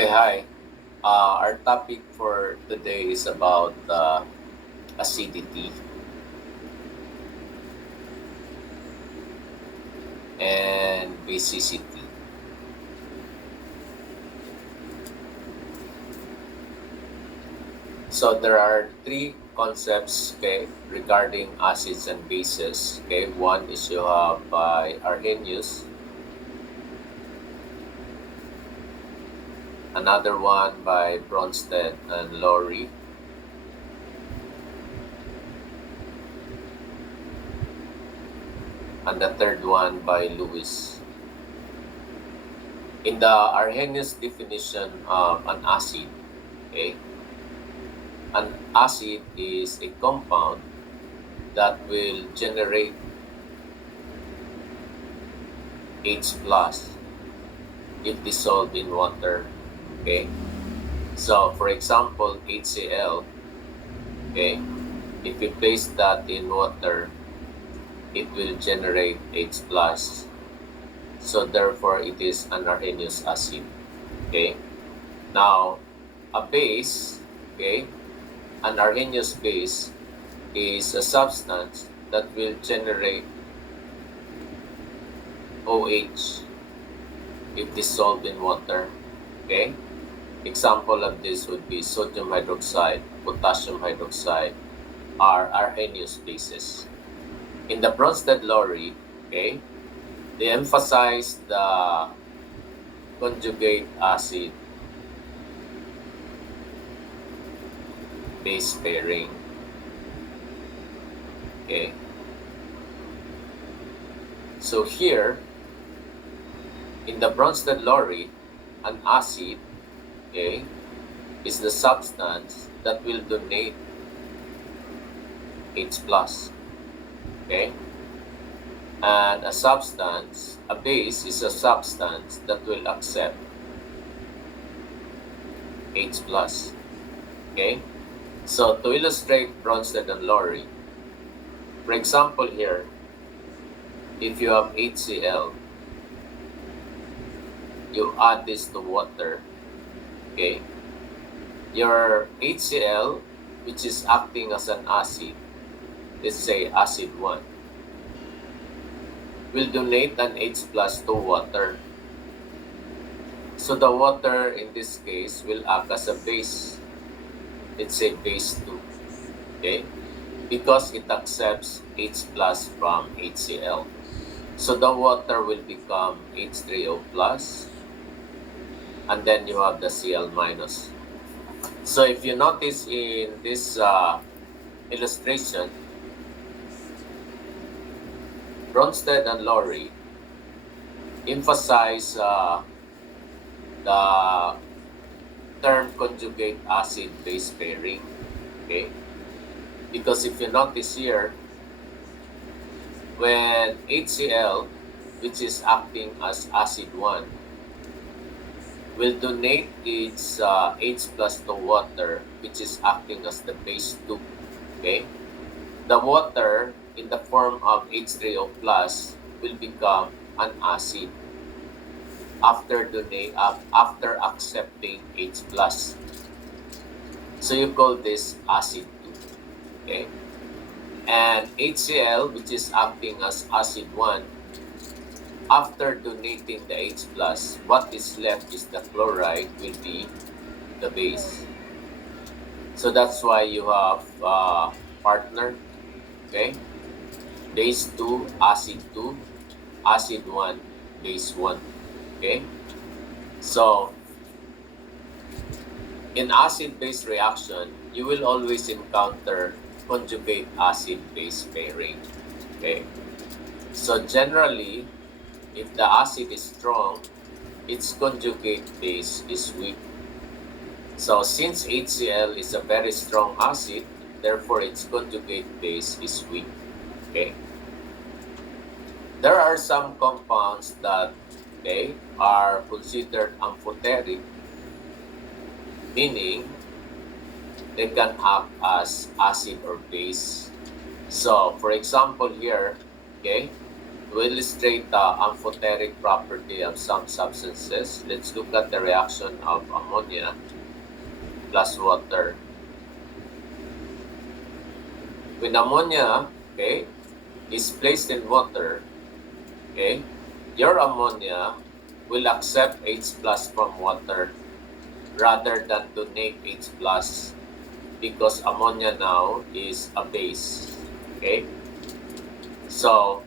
Okay, hi. Our topic for today is about acidity and basicity. So there are three concepts, okay, regarding acids and bases. Okay, one is you have by Arrhenius, another one by Bronsted and Lowry, and the third one by Lewis. In the Arrhenius definition of an acid, okay, an acid is a compound that will generate H plus if dissolved in water. Okay, so for example, HCl. Okay, if you place that in water, it will generate H plus. So therefore, it is an arenous acid. Okay, now a base. Okay, an arenous base is a substance that will generate OH if dissolved in water. Okay, example of this would be sodium hydroxide, potassium hydroxide are arenous bases. In the Bronsted-Lowry, okay, they emphasize the conjugate acid base pairing. Okay, so here in the Bronsted-Lowry, an acid, okay, is the substance that will donate H plus. Okay, and a base is a substance that will accept H plus. Okay, so to illustrate Bronsted and Lowry, for example here, if you have HCl, you add this to water, okay, your HCl, which is acting as an acid, let's say acid 1, will donate an H plus to water. So the water in this case will act as a base. Let's say base 2, okay, because it accepts H plus from HCl. So the water will become H3O plus, and then you have the Cl minus. So if you notice in this illustration, Bronsted and Lowry emphasize the term conjugate acid base pairing, okay, because if you notice here, when HCl, which is acting as acid 1, will donate its H plus to water, which is acting as the base 2, okay, the water in the form of H3O plus will become an acid after accepting H plus. So you call this acid 2, okay? And HCl, which is acting as acid 1, after donating the H plus, what is left is the chloride will be the base. So that's why you have partner, okay? Base 2, acid 1, base 1, okay? So in acid-base reaction, you will always encounter conjugate acid-base pairing, okay? So generally, if the acid is strong, its conjugate base is weak. So since HCl is a very strong acid, therefore its conjugate base is weak, okay? There are some compounds that, okay, are considered amphoteric, meaning they can act as acid or base. So for example here, okay, To illustrate the amphoteric property of some substances, let's look at the reaction of ammonia plus water. When ammonia, okay, is placed in water, okay, your ammonia will accept H plus from water rather than donate H plus, because ammonia now is a base. Okay, so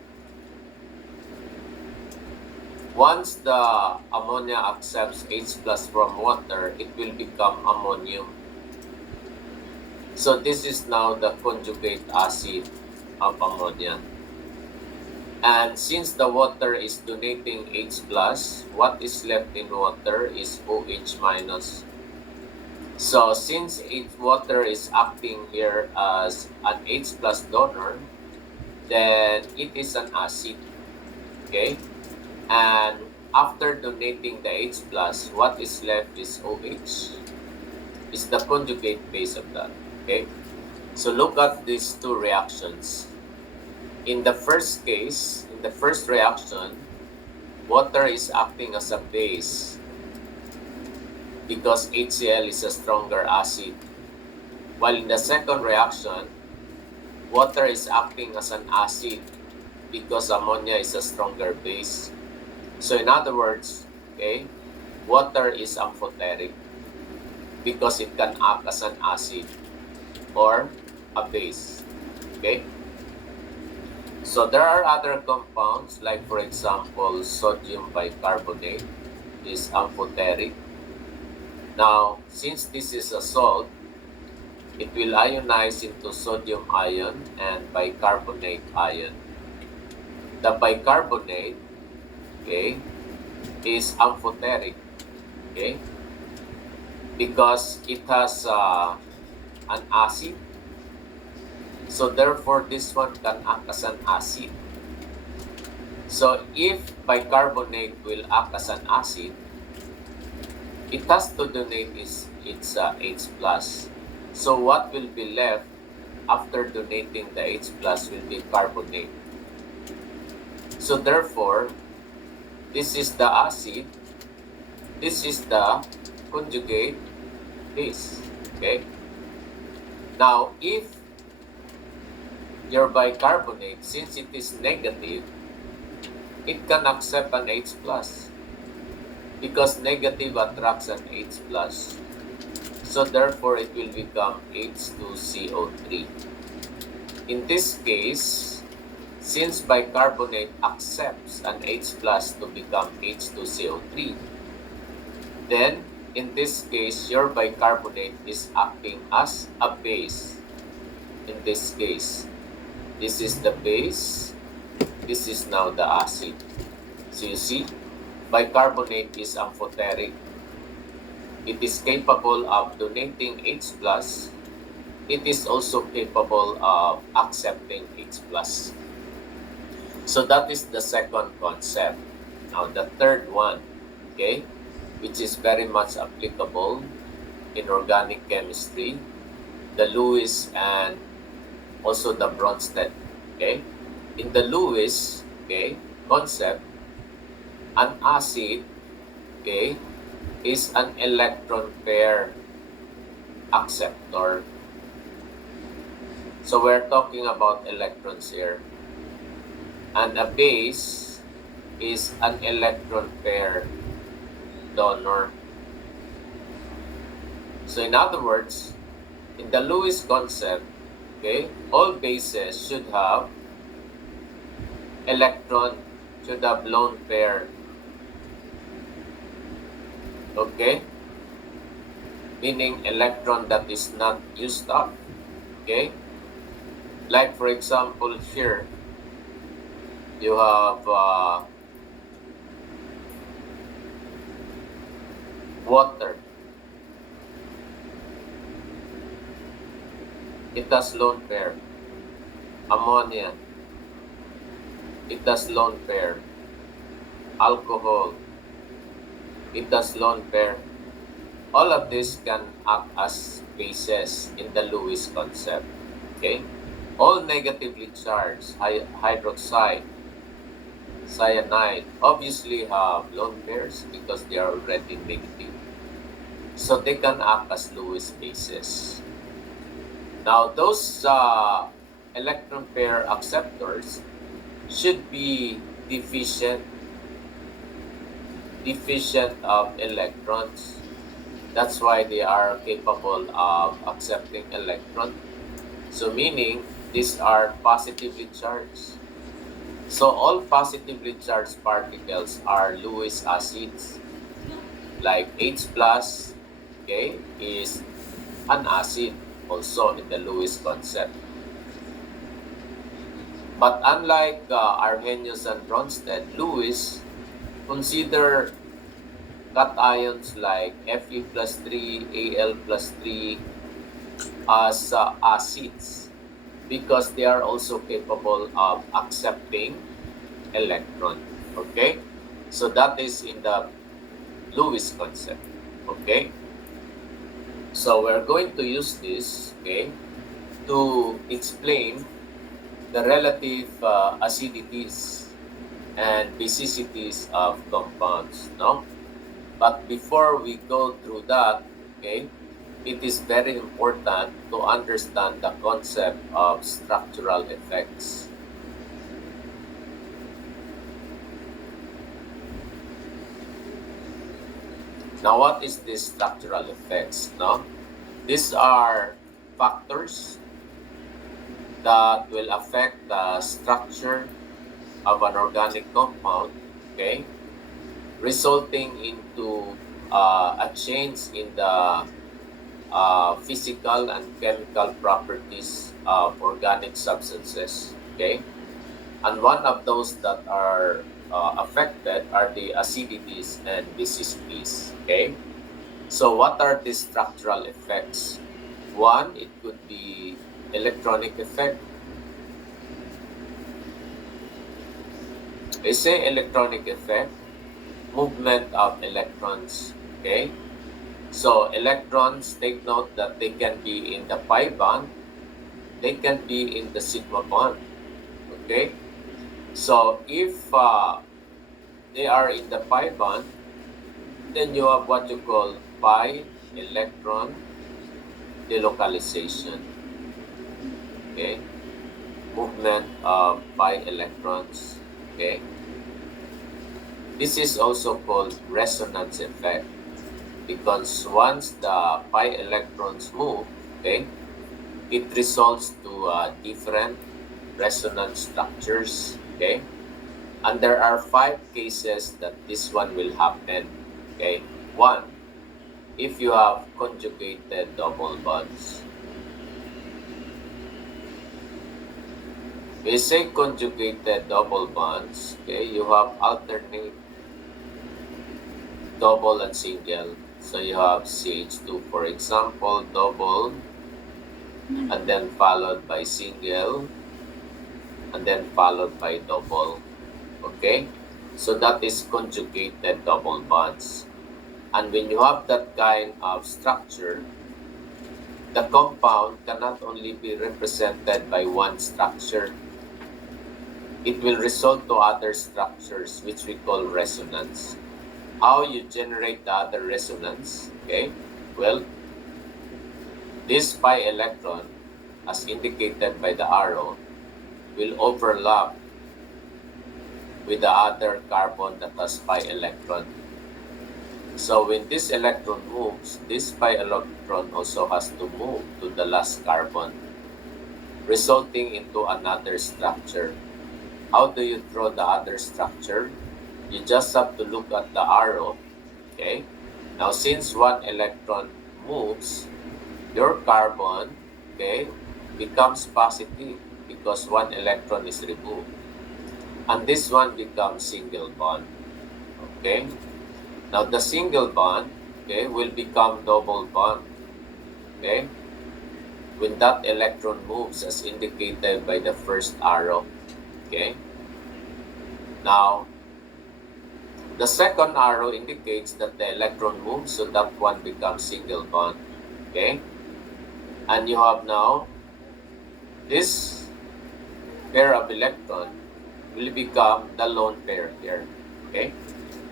once the ammonia accepts H plus from water, it will become ammonium. So this is now the conjugate acid of ammonia. And since the water is donating H plus, what is left in water is OH minus. So since water is acting here as an H plus donor, then it is an acid. Okay? And after donating the H plus, what is left is OH. Is the conjugate base of that. Okay? So look at these two reactions. In the first case, in the first reaction, water is acting as a base because HCl is a stronger acid. While in the second reaction, water is acting as an acid because ammonia is a stronger base. So in other words, okay, water is amphoteric because it can act as an acid or a base. Okay? So there are other compounds, like for example, sodium bicarbonate is amphoteric. Now, since this is a salt, it will ionize into sodium ion and bicarbonate ion. The bicarbonate, okay, is amphoteric, okay, because it has an acid. So therefore, this one can act as an acid. So if bicarbonate will act as an acid, it has to donate its H plus. So what will be left after donating the H plus will be carbonate. So therefore, this is the acid, this is the conjugate base. Okay. Now, if your bicarbonate, since it is negative, it can accept an H plus because negative attracts an H plus. So therefore, it will become H2CO3. In this case, since bicarbonate accepts an H plus to become H2CO3, then in this case, your bicarbonate is acting as a base. In this case, this is the base, this is now the acid. So you see, bicarbonate is amphoteric. It is capable of donating H plus. It is also capable of accepting H plus. So that is the second concept. Now the third one, okay, which is very much applicable in organic chemistry, the Lewis and also the Bronsted. Okay, in the Lewis, okay, concept, an acid, okay, is an electron pair acceptor. So we're talking about electrons here. And a base is an electron pair donor. So in other words, in the Lewis concept, okay, all bases should have electron, should have lone pair. Okay, meaning electron that is not used up. Okay, like for example here, you have water. It has lone pair. Ammonia. It has lone pair. Alcohol. It has lone pair. All of this can act as bases in the Lewis concept. Okay? All negatively charged hydroxide cyanide obviously have lone pairs because they are already negative. So they can act as Lewis bases. Now, those electron pair acceptors should be deficient of electrons. That's why they are capable of accepting electron. So meaning these are positively charged. So all positively charged particles are Lewis acids, like H plus, okay, is an acid also in the Lewis concept. But unlike Arrhenius and Bronsted, Lewis consider cations like Fe plus 3, Al plus 3 as acids because they are also capable of accepting electron. Okay? So that is in the Lewis concept. Okay? So we're going to use this, okay, to explain the relative acidities and basicities of compounds, no? But before we go through that, okay, it is very important to understand the concept of structural effects. Now, what is this structural effects? No? These are factors that will affect the structure of an organic compound, okay, resulting into a change in the physical and chemical properties of organic substances, okay? And one of those that are affected are the acidities and basicities, okay? So what are the structural effects? One, it could be electronic effect. They say electronic effect, movement of electrons, okay? So electrons, take note that they can be in the pi bond, they can be in the sigma bond, okay? So if they are in the pi bond, then you have what you call pi electron delocalization, okay? Movement of pi electrons, okay? This is also called resonance effect because once the pi electrons move, okay, it results to different resonance structures, okay? And there are 5 cases that this one will happen, okay? 1, if you have conjugated double bonds. We say conjugated double bonds, okay? You have alternate double and single. So you have CH2, for example, double, and then followed by single, and then followed by double. Okay? So that is conjugated double bonds. And when you have that kind of structure, the compound cannot only be represented by one structure. It will result to other structures which we call resonance. How you generate the other resonance? Okay? Well, this pi electron, as indicated by the arrow, will overlap with the other carbon that has pi electron. So when this electron moves, this pi electron also has to move to the last carbon, resulting into another structure. How do you draw the other structure? You just have to look at the arrow, okay? Now since one electron moves, your carbon, okay, becomes positive because one electron is removed. And this one becomes single bond, okay? Now the single bond, okay, will become double bond, okay? When that electron moves as indicated by the first arrow, okay? Now, the second arrow indicates that the electron moves, so that one becomes single bond, okay? And you have now this pair of electron will become the lone pair here. Okay?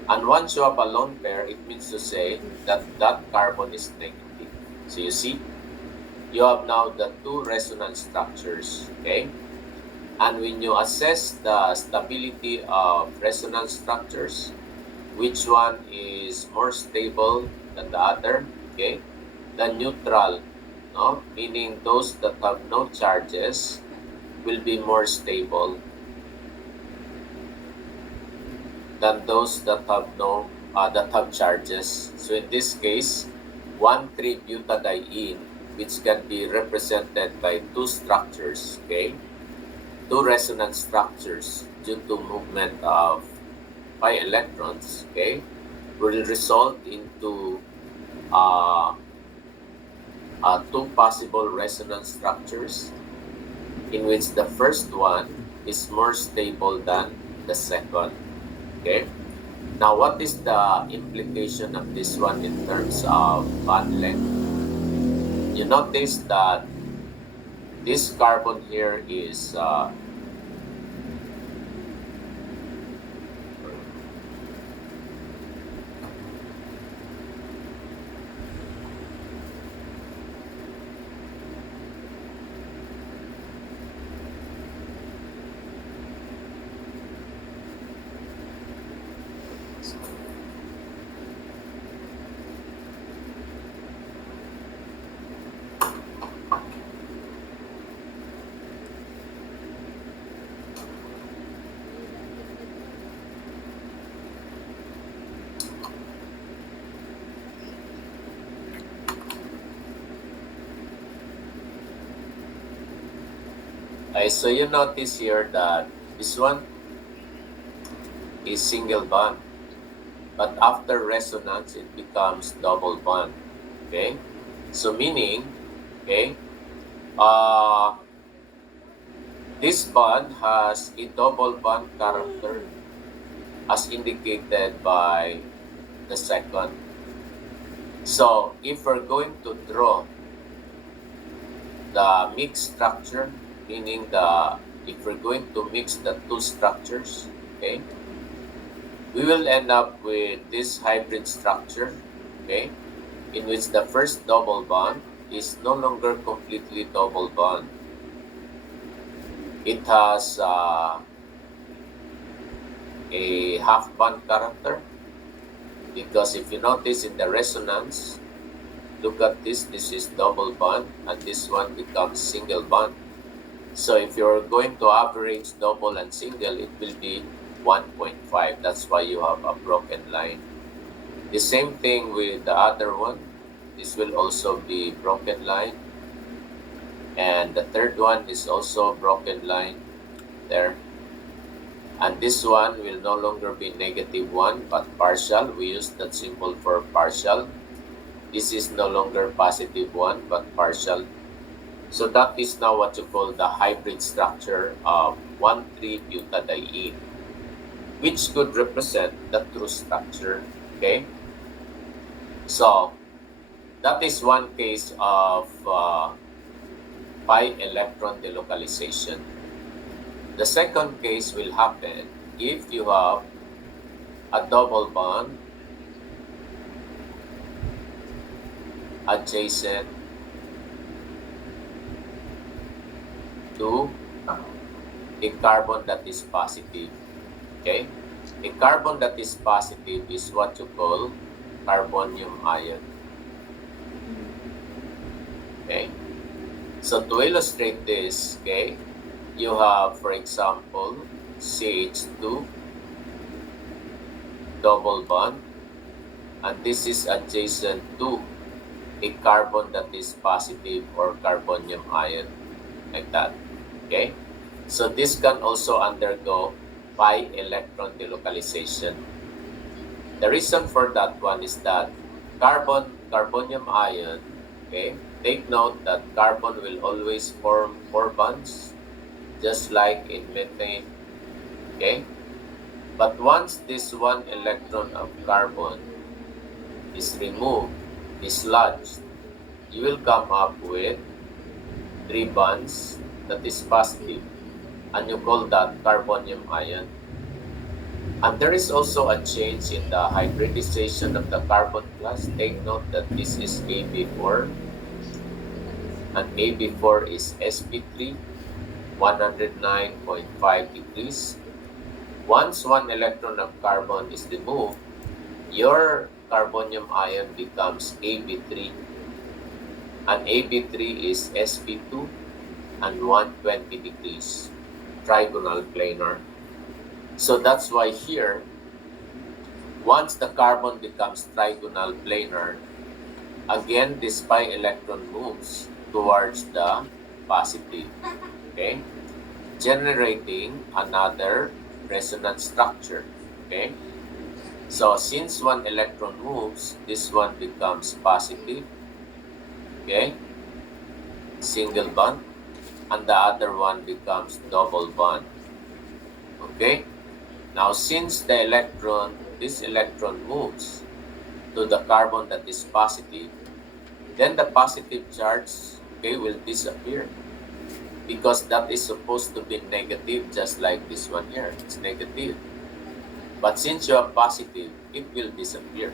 And once you have a lone pair, it means to say that that carbon is negative. So you see, you have now the two resonance structures. Okay? And when you assess the stability of resonance structures, which one is more stable than the other? Okay? The neutral, no? Meaning those that have no charges will be more stable than those that have no that have charges. So in this case, 1,3-butadiene, which can be represented by two structures, okay, two resonance structures due to movement of pi electrons, okay, will result into uh, two possible resonance structures in which the first one is more stable than the second. Okay. Now, what is the implication of this one in terms of bond length? You notice that this carbon here is so you notice here that this one is single bond, but after resonance it becomes double bond. Okay, so meaning, okay, this bond has a double bond character as indicated by the second. So if we're going to draw the mixed structure, meaning if we're going to mix the two structures, okay, we will end up with this hybrid structure, okay, in which the first double bond is no longer completely double bond. It has a half bond character, because if you notice in the resonance, look at this is double bond and this one becomes single bond. So if you're going to average double and single, it will be 1.5. That's why you have a broken line. The same thing with the other one. This will also be broken line. And the third one is also broken line there. And this one will no longer be -1 but partial. We use that symbol for partial. This is no longer +1 but partial. So that is now what you call the hybrid structure of 1,3-butadiene, which could represent the true structure. Okay, so that is one case of pi electron delocalization. The second case will happen if you have a double bond adjacent to a carbon that is positive. Okay, a carbon that is positive is what you call carbonium ion. Okay, so to illustrate this, okay, you have, for example, CH2 double bond, and this is adjacent to a carbon that is positive or carbonium ion, like that. Okay, so this can also undergo pi electron delocalization. The reason for that one is that carbonium ion, okay, take note that carbon will always form 4 bonds, just like in methane. Okay, but once this 1 electron of carbon is removed, dislodged, you will come up with 3 bonds that is positive. and you call that carbonium ion. And there is also a change in the hybridization of the carbon plus. Take note that this is AB4, and AB4 is sp3, 109.5 degrees. Once one electron of carbon is removed, your carbonium ion becomes AB3, and AB3 is sp2 and 120 degrees, trigonal planar. So that's why here, once the carbon becomes trigonal planar, again this pi electron moves towards the positive, okay, generating another resonance structure, okay. So since one electron moves, this one becomes positive, okay, single bond, and the other one becomes double bond, okay. Now since this electron moves to the carbon that is positive, then the positive charge, okay, will disappear, because that is supposed to be negative, just like this one here, it's negative. But since you have positive, it will disappear.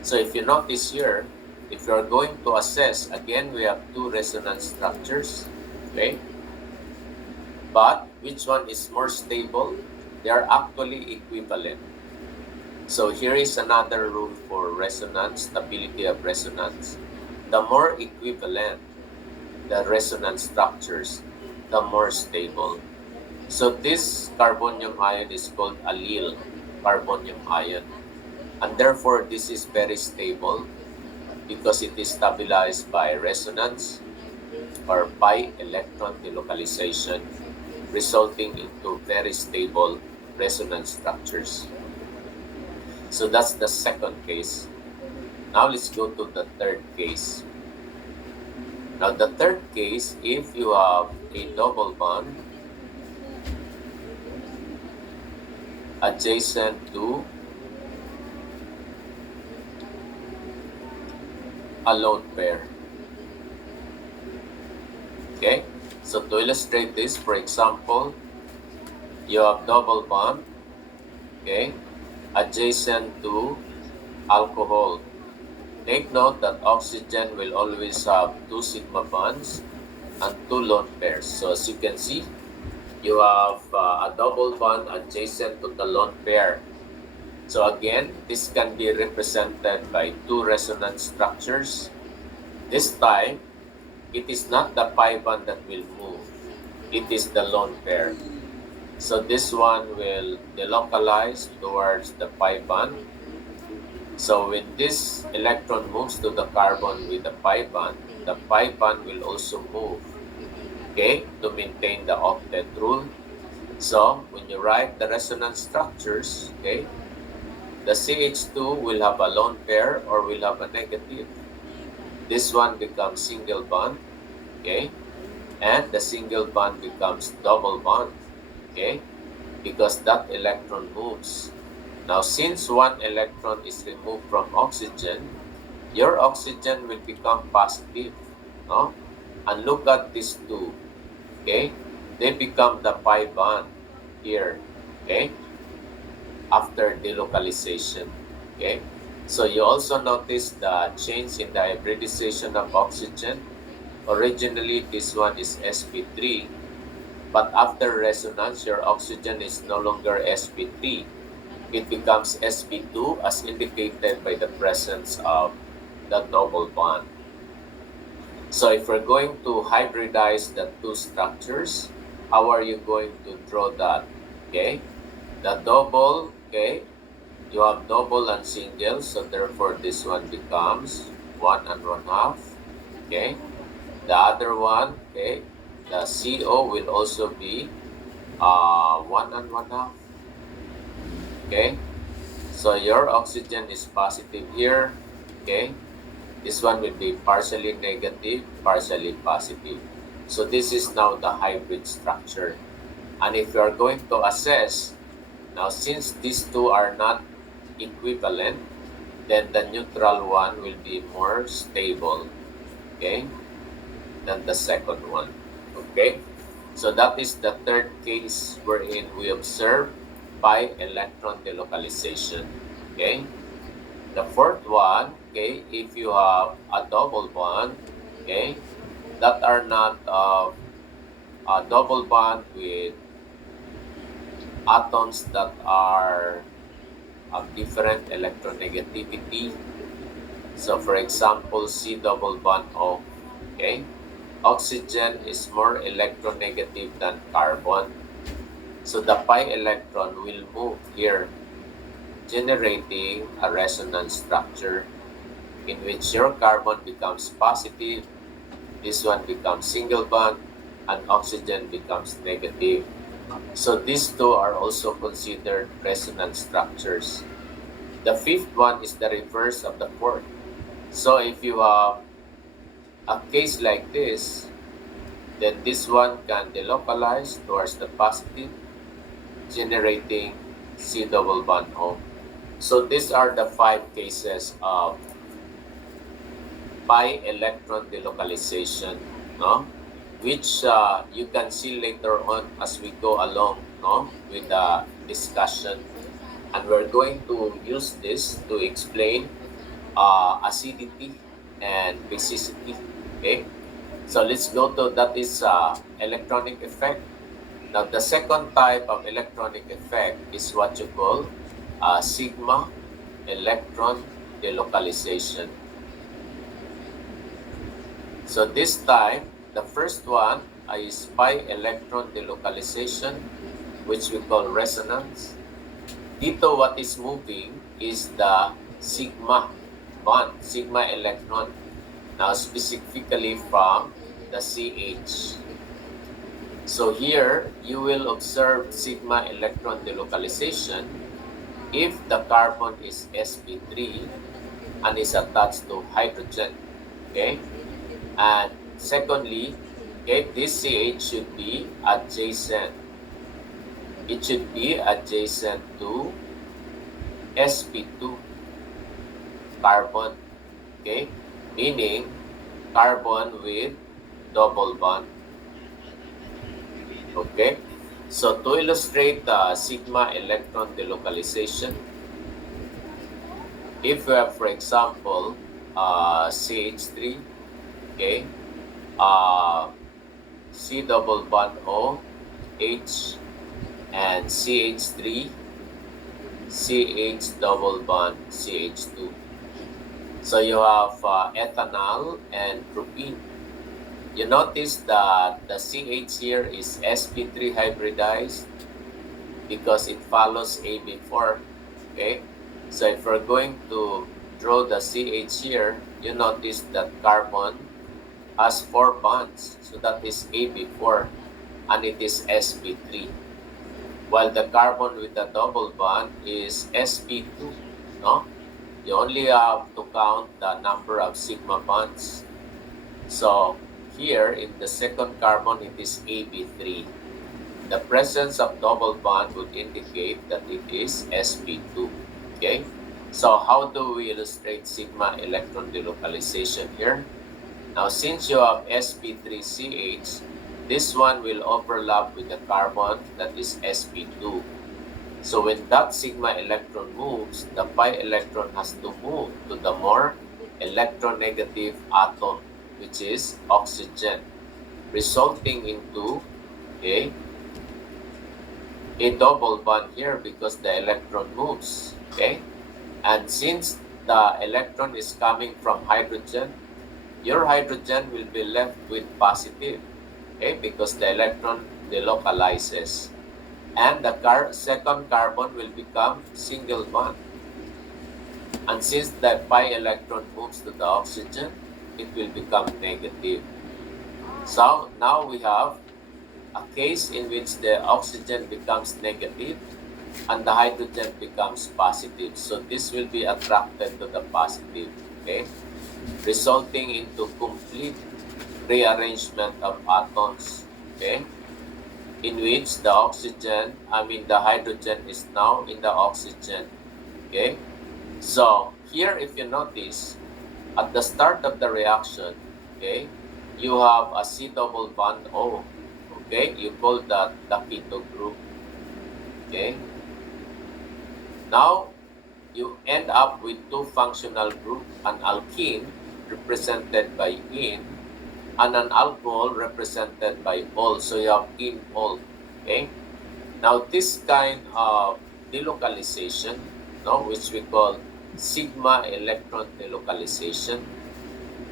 So if you notice here, if you are going to assess, again, we have two resonance structures, okay? But which one is more stable? They are actually equivalent. So here is another rule for resonance, stability of resonance. The more equivalent the resonance structures, the more stable. So this carbonium ion is called allyl carbonium ion. And therefore, this is very stable because it is stabilized by resonance or pi electron delocalization, resulting into very stable resonance structures. So that's the second case. Now let's go to the third case. Now the third case, if you have a double bond adjacent to a lone pair. Okay, so to illustrate this, for example, you have double bond, okay, adjacent to alcohol. Take note that oxygen will always have two sigma bonds and two lone pairs. So as you can see, you have a double bond adjacent to the lone pair. So again, this can be represented by two resonance structures. This time, it is not the pi bond that will move. It is the lone pair. So this one will delocalize towards the pi bond. So when this electron moves to the carbon with the pi bond will also move, okay, to maintain the octet rule. So when you write the resonance structures, okay, the CH2 will have a lone pair or will have a negative. This one becomes single bond, okay, and the single bond becomes double bond, okay, because that electron moves. Now since one electron is removed from oxygen, your oxygen will become positive, no? And look at these two, okay, they become the pi bond here, okay, after delocalization, okay. So you also notice the change in the hybridization of oxygen. Originally, this one is sp3, but after resonance, your oxygen is no longer sp3. It becomes sp2 as indicated by the presence of the double bond. So if we're going to hybridize the two structures, how are you going to draw that? Okay, the double, okay, you have double and single, so therefore this one becomes 1 and 1/2, okay. The other one, okay, the CO will also be 1 and 1/2, okay. So your oxygen is positive here, okay. This one will be partially negative, partially positive. So this is now the hybrid structure. And if you are going to assess, now since these two are not equivalent, then the neutral one will be more stable, okay, than the second one, okay. So that is the third case wherein we observe pi electron delocalization. Okay. The fourth one, okay, if you have a double bond, okay, that are not a double bond with atoms that are of different electronegativity. So for example, C double bond O, okay, oxygen is more electronegative than carbon. So the pi electron will move here, generating a resonance structure in which your carbon becomes positive, this one becomes single bond, and oxygen becomes negative. So these two are also considered resonance structures. The fifth one is the reverse of the fourth. So if you have a case like this, then this one can delocalize towards the positive, generating C double bond O. So these are the five cases of pi electron delocalization, no? Which you can see later on as we go along, no? With the discussion. And we're going to use this to explain acidity and basicity. Okay, so let's go to that is electronic effect. Now the second type of electronic effect is what you call sigma electron delocalization. So this time the first one is pi electron delocalization, which we call resonance. Dito what is moving is the sigma bond, sigma electron. Now specifically from the CH. So here you will observe sigma electron delocalization if the carbon is sp3 and is attached to hydrogen. Okay? And secondly, okay, this CH should be adjacent. It should be adjacent to sp2 carbon. Okay? Meaning carbon with double bond. Okay? So to illustrate the sigma electron delocalization, if we have, for example, CH3, okay, C double bond O, H, and CH3, CH double bond CH2. So you have ethanol and propene. You notice that the CH here is sp3 hybridized because it follows AB4. Okay, so if we're going to draw the CH here, you notice that carbon has 4 bonds, so that is AB4, and it is sp3, while the carbon with the double bond is sp2. No, you only have to count the number of sigma bonds. So here in the second carbon, it is AB3. The presence of double bond would indicate that it is sp2. Okay, so how do we illustrate sigma electron delocalization here? Now since you have sp3ch, this one will overlap with the carbon that is sp2. So when that sigma electron moves, the pi electron has to move to the more electronegative atom, which is oxygen, resulting into a double bond here because the electron moves. Okay, and since the electron is coming from hydrogen, your hydrogen will be left with positive, okay, because the electron delocalizes, and the second carbon will become single bond. And since the pi electron moves to the oxygen, it will become negative. So now we have a case in which the oxygen becomes negative and the hydrogen becomes positive. So this will be attracted to the positive, okay, resulting into complete rearrangement of atoms, okay, in which the hydrogen is now in the oxygen, okay. So here, if you notice, at the start of the reaction, okay, you have a C double bond O, Okay, you call that the keto group. Okay, now you end up with two functional groups, an alkene represented by in and an alcohol represented by ol. So you have in ol. Okay. Now this kind of delocalization, no, which we call sigma electron delocalization,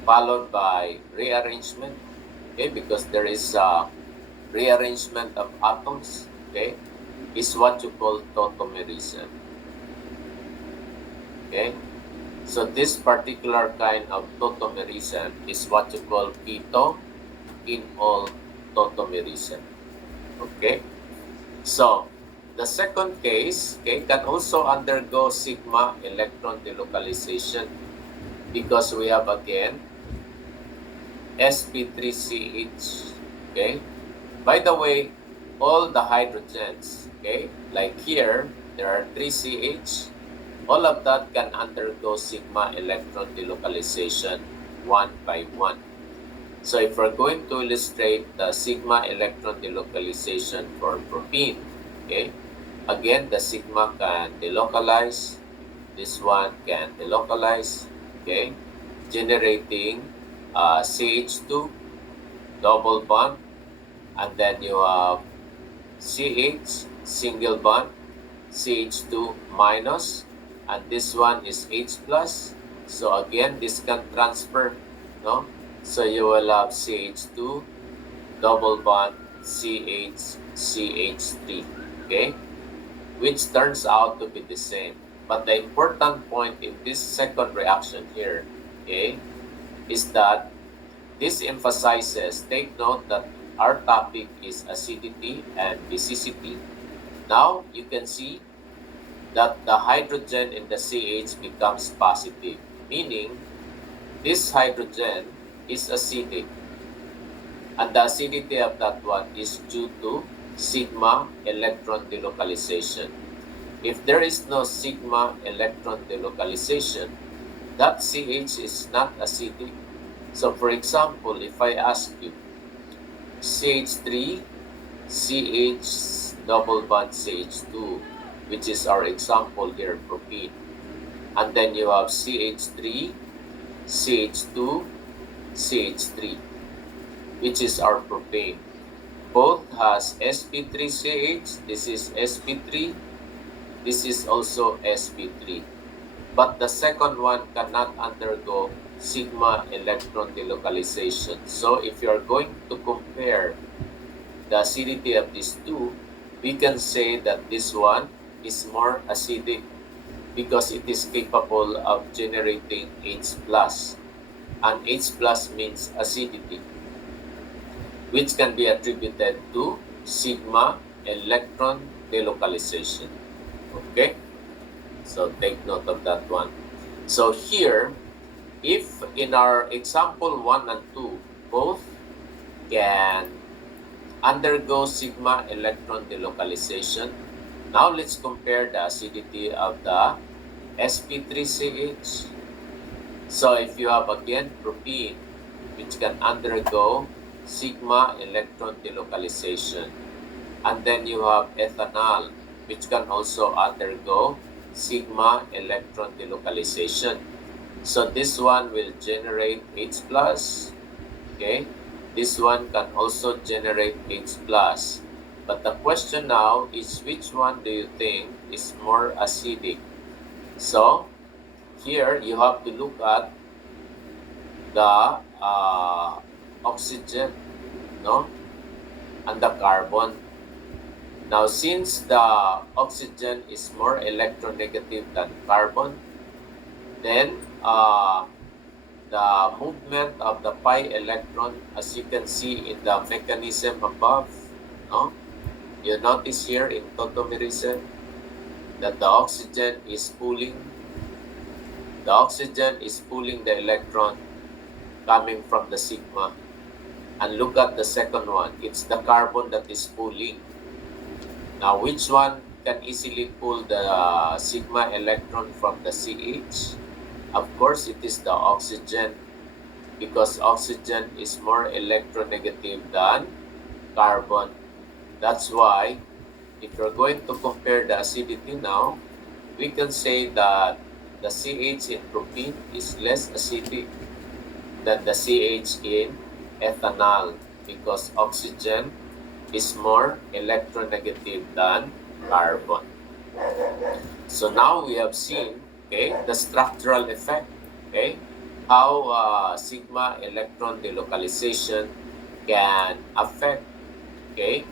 followed by rearrangement, okay, because there is a rearrangement of atoms, okay, is what you call tautomerism. Okay, so this particular kind of tautomerism is what you call keto in all tautomerism. Okay, so the second case, okay, can also undergo sigma electron delocalization because we have again sp3ch. Okay, by the way, all the hydrogens, okay, like here there are 3ch, all of that can undergo sigma electron delocalization one by one. So if we're going to illustrate the sigma electron delocalization for propene, okay, again the sigma can delocalize, this one can delocalize, okay, generating CH2 double bond, and then you have CH single bond, CH2 minus, and this one is H plus. So again, this can transfer, no? So you will have CH2 double bond CH3, okay? Which turns out to be the same. But the important point in this second reaction here, okay, is that this emphasizes, take note that our topic is acidity and basicity. Now you can see that the hydrogen in the CH becomes positive, meaning this hydrogen is acidic, and the acidity of that one is due to sigma electron delocalization. If there is no sigma electron delocalization, that CH is not acidic. So for example, if I ask you CH3, CH double bond CH2, which is our example here, propene, and then you have CH3, CH2, CH3, which is our propane. Both has sp3ch, this is sp3, this is also sp3. But the second one cannot undergo sigma electron delocalization. So if you are going to compare the acidity of these two, we can say that this one is more acidic because it is capable of generating H plus. And H plus means acidity, which can be attributed to sigma electron delocalization. Okay? So take note of that one. So here, if in our example 1 and 2, both can undergo sigma electron delocalization, now let's compare the acidity of the sp3ch. So if you have again propene, which can undergo sigma electron delocalization, and then you have ethanol, which can also undergo sigma electron delocalization. So this one will generate H plus, okay? This one can also generate H plus. But the question now is, which one do you think is more acidic? So here you have to look at the oxygen, no, and the carbon. Now, since the oxygen is more electronegative than carbon, then the movement of the pi electron, as you can see in the mechanism above, no, you notice here in tautomerism that the oxygen is pulling the electron coming from the sigma. And look at the second one, it's the carbon that is pulling. Now, which one can easily pull the sigma electron from the CH? Of course, it is the oxygen, because oxygen is more electronegative than carbon. That's why if you're going to compare the acidity now, we can say that the CH in propene is less acidic than the CH in ethanol because oxygen is more electronegative than carbon. So now we have seen, okay, the structural effect, okay, how sigma electron delocalization can affect, okay,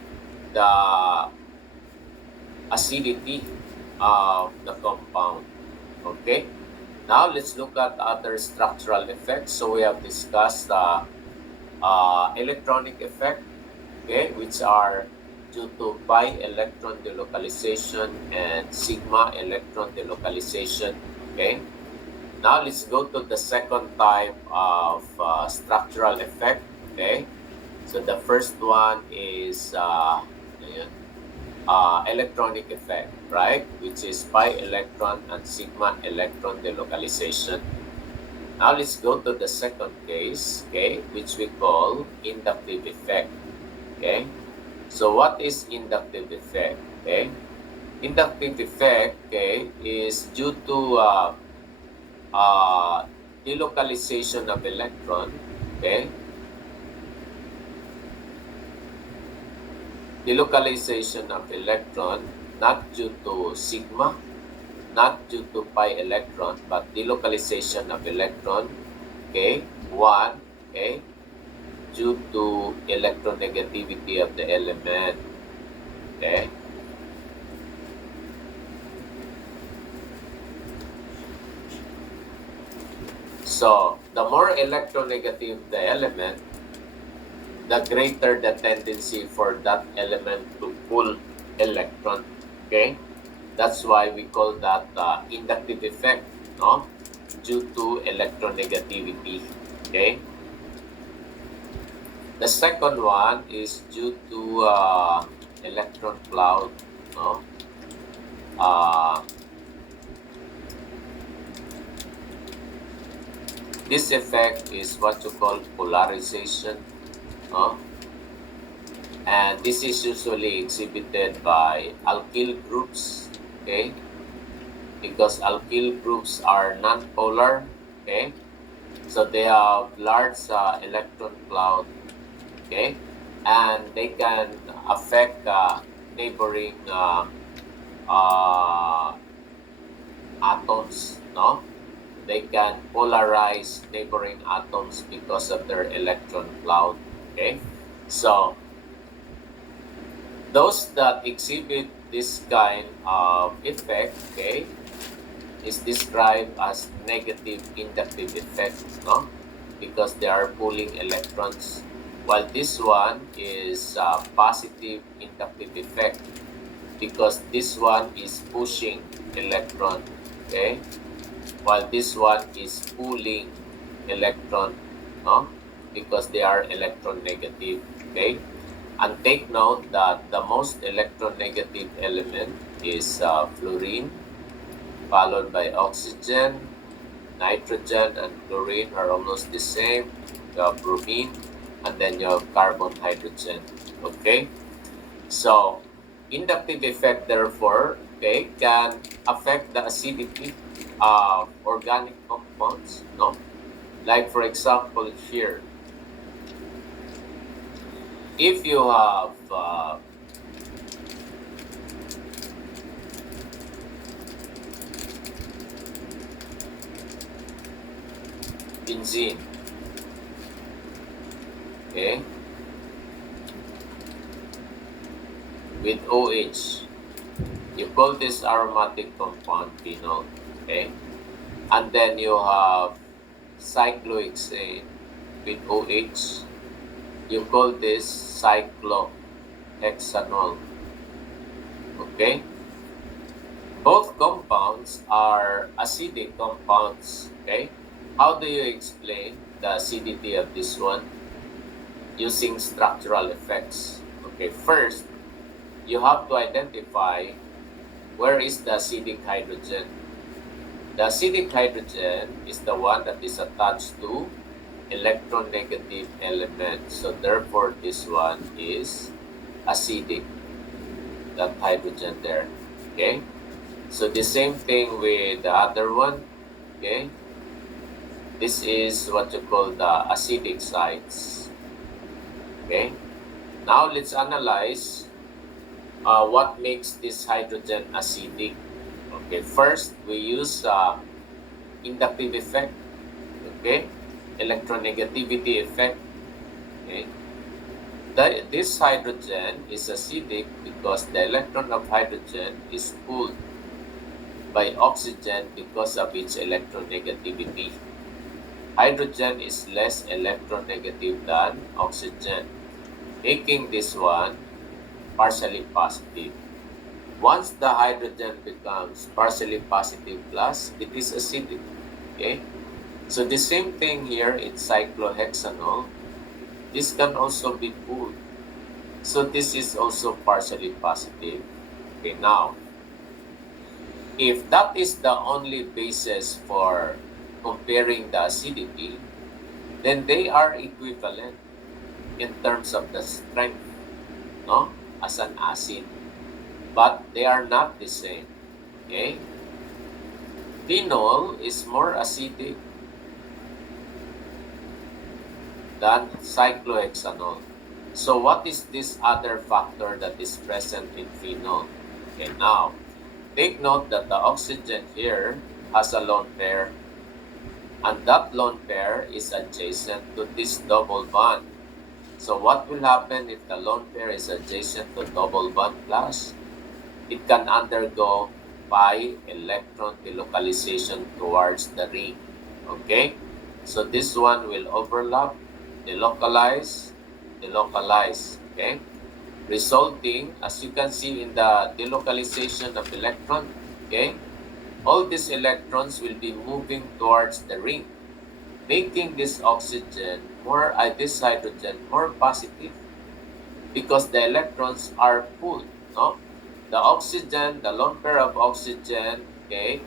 the acidity of the compound. Okay. Now let's look at other structural effects. So we have discussed electronic effect, okay, which are due to pi electron delocalization and sigma electron delocalization. Okay. Now let's go to the second type of structural effect. Okay. So the first one is electronic effect, right? Which is pi electron and sigma electron delocalization. Now let's go to the second case, okay, which we call inductive effect. Okay. So what is inductive effect? Okay. Inductive effect, okay, is due to uh, delocalization of electron, okay, delocalization of electron not due to sigma, not due to pi electron, but delocalization of electron, okay, one, okay, due to electronegativity of the element, okay. So, the more electronegative the element, the greater the tendency for that element to pull electron, okay. That's why we call that inductive effect, no? Due to electronegativity, okay. The second one is due to electron cloud, no? Uh, this effect is what you call polarization, no? And this is usually exhibited by alkyl groups, okay? Because alkyl groups are non-polar, okay? So they have large electron cloud, okay? And they can affect neighboring uh, atoms, no? They can polarize neighboring atoms because of their electron cloud, okay? So those that exhibit this kind of effect, okay, is described as negative inductive effect, no? Because they are pulling electrons, while this one is positive inductive effect because this one is pushing electron, okay, while this one is pulling electron, no? Because they are electron negative, okay. And take note that the most electronegative element is fluorine, followed by oxygen, nitrogen, and chlorine are almost the same. You have bromine, and then you have carbon, hydrogen. Okay? So, inductive effect, therefore, okay, can affect the acidity of organic compounds, no? Like, for example, here, if you have benzene, okay, with OH, you call this aromatic compound phenol, okay, and then you have cyclohexane with OH, you call this cyclohexanol, okay. Both compounds are acidic compounds, okay. How do you explain the acidity of this one? Using structural effects. Okay, first, you have to identify where is the acidic hydrogen. The acidic hydrogen is the one that is attached to electronegative element. So therefore, this one is acidic, that hydrogen there. Okay. So the same thing with the other one. Okay. This is what you call the acidic sites. Okay. Now let's analyze what makes this hydrogen acidic. Okay. First, we use inductive effect. Okay. Electronegativity effect. Okay. This hydrogen is acidic because the electron of hydrogen is pulled by oxygen because of its electronegativity. Hydrogen is less electronegative than oxygen, making this one partially positive. Once the hydrogen becomes partially positive plus, it is acidic. Okay? So the same thing here in cyclohexanol, this can also be pulled. So this is also partially positive. Okay, now, if that is the only basis for comparing the acidity, then they are equivalent in terms of the strength, no, as an acid, but they are not the same. Okay, phenol is more acidic than cyclohexanol. So what is this other factor that is present in phenol? Okay, now take note that the oxygen here has a lone pair, and that lone pair is adjacent to this double bond. So what will happen if the lone pair is adjacent to double bond plus? It can undergo pi electron delocalization towards the ring. Okay? So this one will overlap, delocalize, delocalize. Okay? Resulting, as you can see in the delocalization of electron, okay, all these electrons will be moving towards the ring, making this this hydrogen more positive because the electrons are pulled. No, the oxygen, the lone pair of oxygen, okay,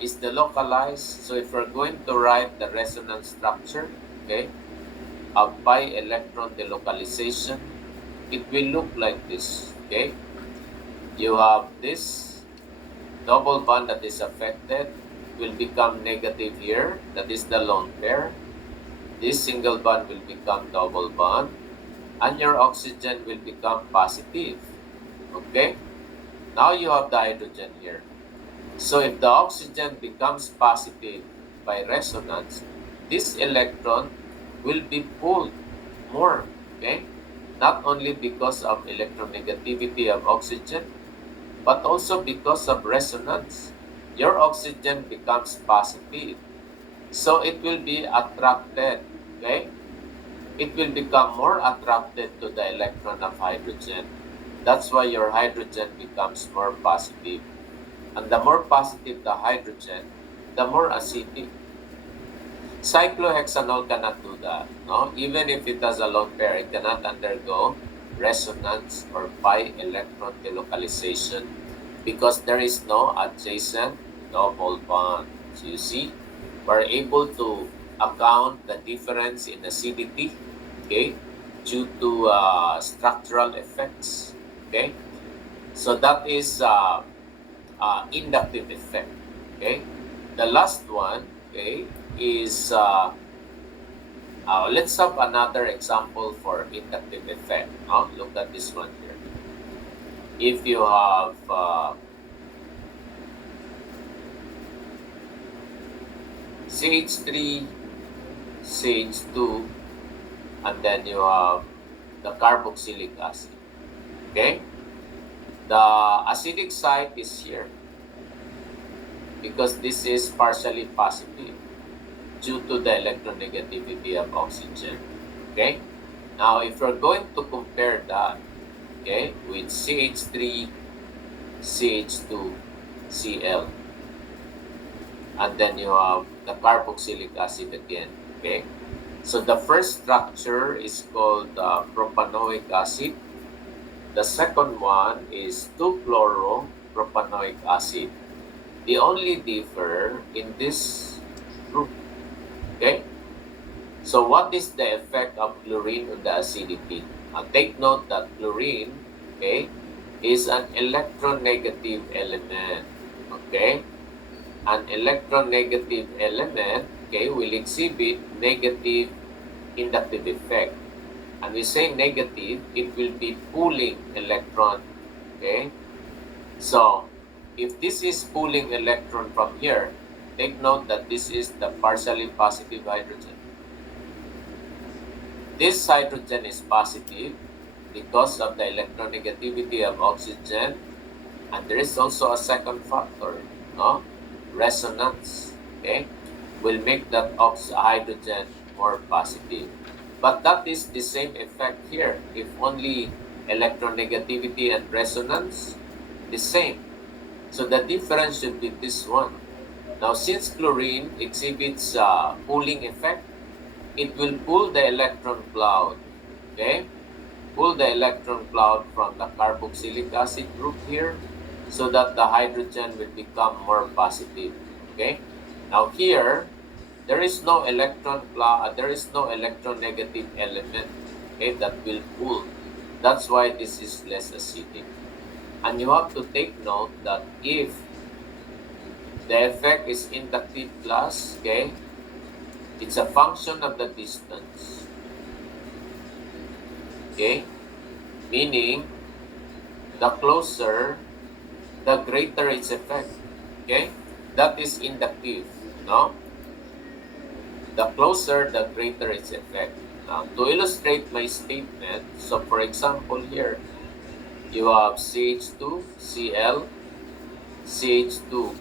is delocalized. So if we're going to write the resonance structure, okay, of pi electron delocalization, it will look like this. Okay, you have this double bond that is affected will become negative here, that is the lone pair. This single bond will become double bond, and your oxygen will become positive. Okay, now you have the hydrogen here. So if the oxygen becomes positive by resonance, this electron will be pulled more. Okay, not only because of electronegativity of oxygen, but also because of resonance. Your oxygen becomes positive. So it will be attracted, okay? It will become more attracted to the electron of hydrogen. That's why your hydrogen becomes more positive. And the more positive the hydrogen, the more acidic. Cyclohexanol cannot do that. No? Even if it has a lone pair, it cannot undergo resonance or pi electron delocalization because there is no adjacent double bond. So you see, we're able to account the difference in acidity, okay, due to structural effects, okay. So that is inductive effect, okay. The last one, okay, is let's have another example for inductive effect. Look at this one here. If you have CH3, CH2, and then you have the carboxylic acid. Okay? The acidic site is here because this is partially positive due to the electronegativity of oxygen. Okay? Now, if we're going to compare that, okay, with CH3, CH2, Cl, and then you have the carboxylic acid again, okay? So the first structure is called propanoic acid. The second one is 2-chloropropanoic acid. They only differ in this group. Okay? So what is the effect of chlorine on the acidity? Now take note that chlorine, okay, is an electronegative element. Okay? An electronegative element, okay, will exhibit negative inductive effect. And we say negative, it will be pulling electron. Okay? So if this is pulling electron from here, take note that this is the partially positive hydrogen. This hydrogen is positive because of the electronegativity of oxygen, and there is also a second factor, no? Resonance, okay, will make that hydrogen more positive. But that is the same effect here. If only electronegativity and resonance, the same. So the difference should be this one. Now, since chlorine exhibits pulling effect, it will pull the electron cloud, okay? Pull the electron cloud from the carboxylic acid group here so that the hydrogen will become more positive, okay? Now here, there is no electron cloud, there is no electronegative element, okay, that will pull. That's why this is less acidic. And you have to take note that if the effect is inductive plus, okay, it's a function of the distance, okay, meaning the closer, the greater its effect, okay, that is inductive, no? The closer, the greater its effect. Now, to illustrate my statement, so for example here, you have CH2, Cl, CH2,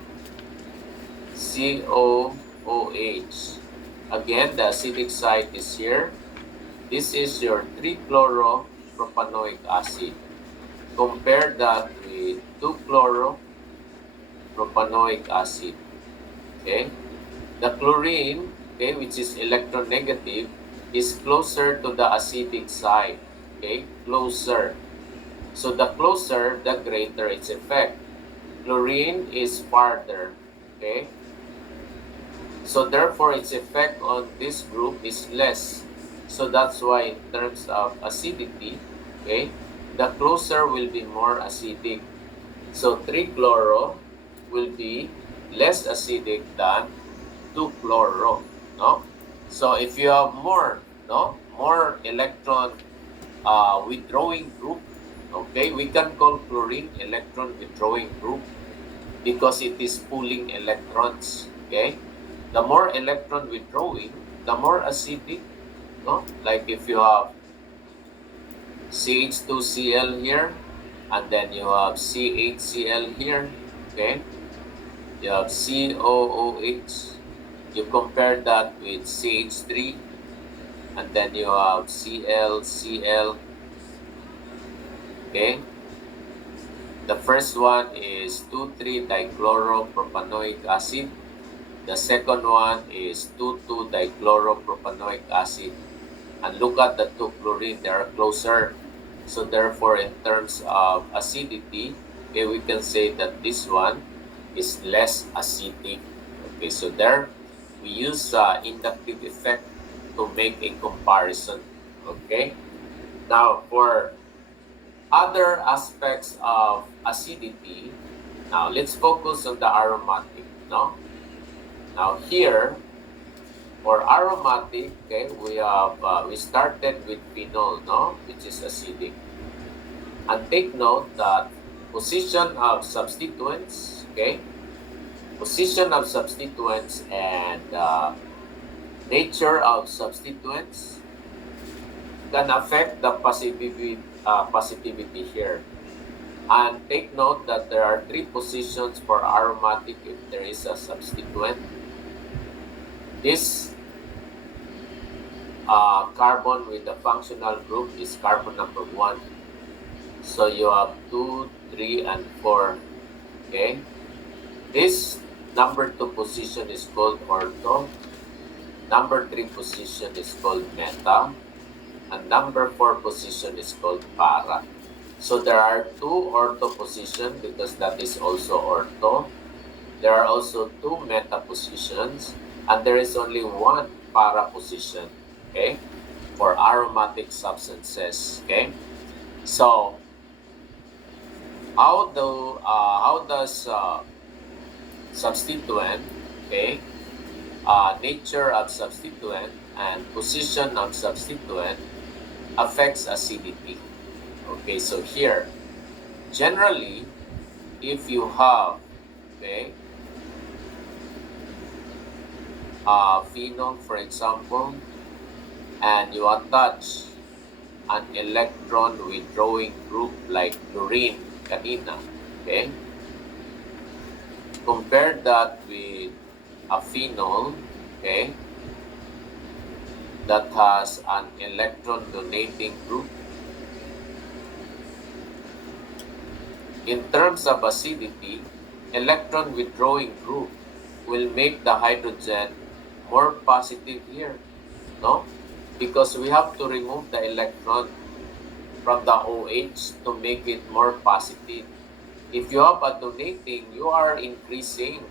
COOH. Again, the acidic site is here. This is your 3-chloropropanoic acid. Compare that with 2-chloropropanoic acid. Okay? The chlorine, okay, which is electronegative, is closer to the acidic site. Okay? Closer. So the closer, the greater its effect. Chlorine is farther. Okay? So therefore, its effect on this group is less. So that's why in terms of acidity, okay, the closer will be more acidic. So 3-chloro will be less acidic than 2-chloro, no? So if you have more, no, more electron withdrawing group, okay, we can call chlorine electron withdrawing group because it is pulling electrons, okay? The more electron withdrawing, the more acidic, no? Like if you have CH2Cl here, and then you have CHCl here, okay? You have COOH. You compare that with CH3, and then you have ClCl, okay? The first one is 2,3-dichloropropanoic acid. The second one is 2,2-dichloropropanoic acid. And look at the two chlorine, they are closer. So therefore, in terms of acidity, okay, we can say that this one is less acidic. Okay, so there we use inductive effect to make a comparison. Okay, now for other aspects of acidity, now let's focus on the aromatic. No, now here for aromatic, okay, we started with phenol, no, which is acidic. And take note that position of substituents, okay, position of substituents and nature of substituents can affect the positivity here. And take note that there are 3 positions for aromatic if there is a substituent. This carbon with the functional group is carbon number 1. So you have 2, 3, and 4. Okay. This number 2 position is called ortho. Number 3 position is called meta. And number 4 position is called para. So there are 2 ortho positions because that is also ortho. There are also 2 meta positions. And there is only 1 para position, okay, for aromatic substances, okay. So how does substituent, okay, nature of substituent and position of substituent affects acidity. Okay, so here, generally, if you have, okay, phenol, for example, and you attach an electron withdrawing group like chlorine kanina, okay, compare that with a phenol, okay, that has an electron donating group. In terms of acidity, electron withdrawing group will make the hydrogen more positive here, no? Because we have to remove the electron from the OH to make it more positive. If you have a donating, you are increasing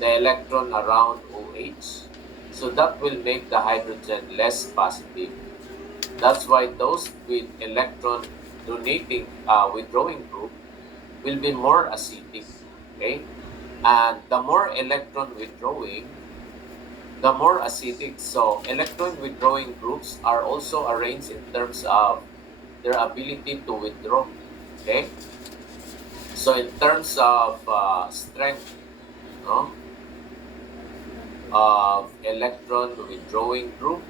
the electron around OH. So that will make the hydrogen less positive. That's why those with electron donating withdrawing group will be more acidic. Okay? And the more electron withdrawing, the more acidic. So electron withdrawing groups are also arranged in terms of their ability to withdraw. Okay? So in terms of strength, no, of electron withdrawing group,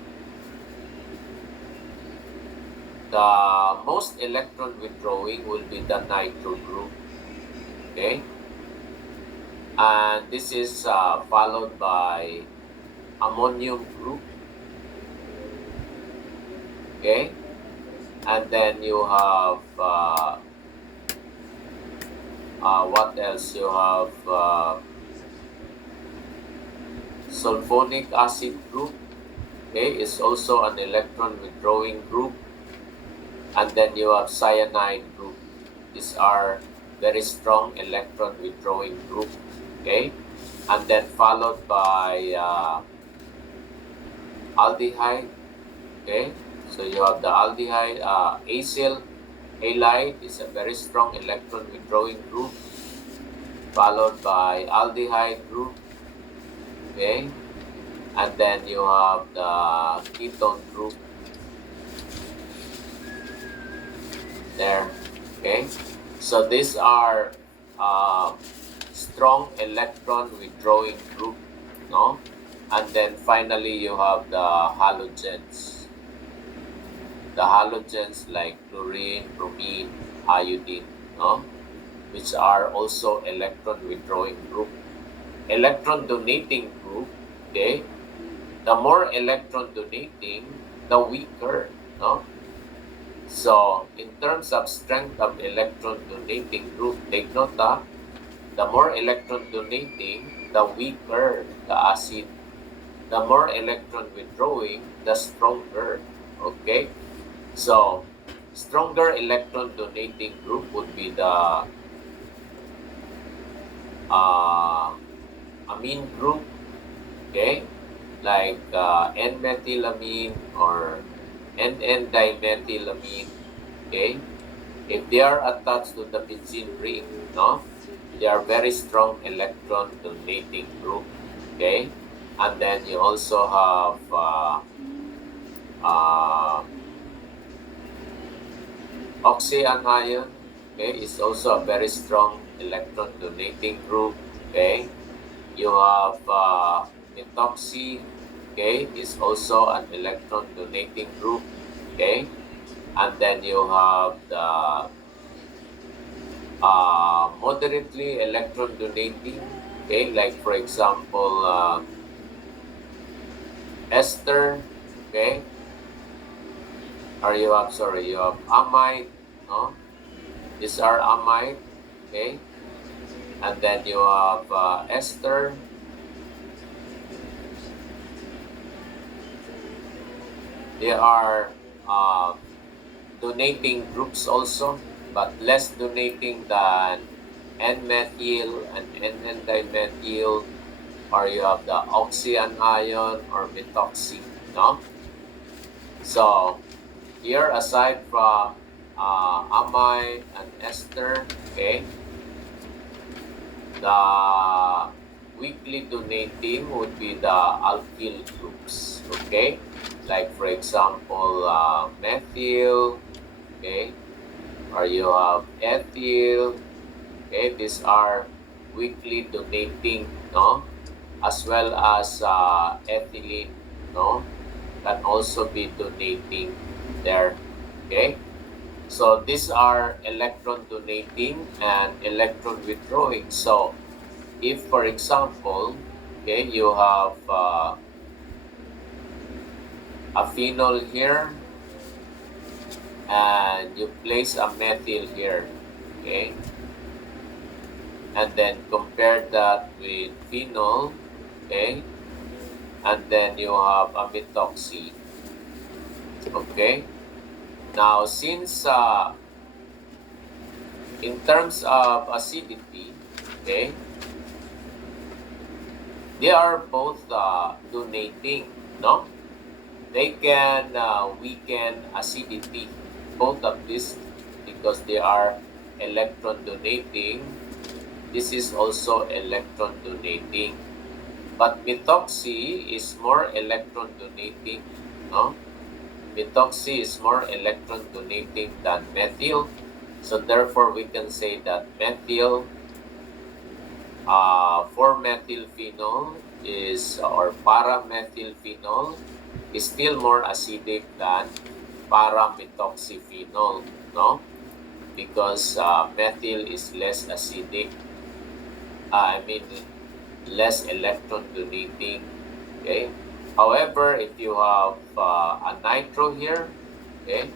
the most electron withdrawing will be the nitro group. Okay? And this is followed by ammonium group. Okay? And then you have what else? You have sulfonic acid group. Okay, is also an electron withdrawing group. And then you have cyanide group. These are very strong electron withdrawing group. Okay, and then followed by aldehyde. Okay, so you have the aldehyde, acyl halide is a very strong electron withdrawing group, followed by aldehyde group. Okay, and then you have the ketone group there. Okay, so these are strong electron withdrawing group, no? And then finally you have the halogens. The halogens like chlorine, bromine, iodine, no? Which are also electron withdrawing group. Electron donating group, okay? The more electron donating, the weaker, no? So in terms of strength of electron donating group, take note, the more electron donating, the weaker the acid. The more electron withdrawing, the stronger. Okay? So, stronger electron donating group would be the amine group. Okay? Like N-methylamine or N-dimethylamine. Okay? If they are attached to the benzene ring, no? They are very strong electron donating group. Okay? And then you also have oxyanion, okay, is also a very strong electron donating group. Okay? You have methoxy, okay, is also an electron donating group. Okay? And then you have the moderately electron donating, okay, like for example ester, okay, or you have amide, no? These are amide, okay, and then you have ester. They are donating groups also, but less donating than N-methyl and N-dimethyl or you have the oxyanion or methoxy, no? So here, aside from amide and ester, okay, the weakly donating would be the alkyl groups, okay, like for example methyl, okay, or you have ethyl, okay, these are weakly donating, no, as well as ethylene, no, can also be donating there, okay. So these are electron donating and electron withdrawing. So if, for example, okay, you have a phenol here and you place a methyl here, okay, and then compare that with phenol, okay, and then you have a methoxy, okay. Now, since in terms of acidity, okay, they are both donating, no? They can weaken acidity, both of these, because they are electron donating. This is also electron donating. But methoxy is more electron donating, no? Methoxy is more electron donating than methyl. So therefore, we can say that methyl 4-methylphenol is, or para-methylphenol is still more acidic than para-methoxyphenol, no? Because methyl is less acidic, I mean less electron donating, okay? However, if you have a nitro here, okay,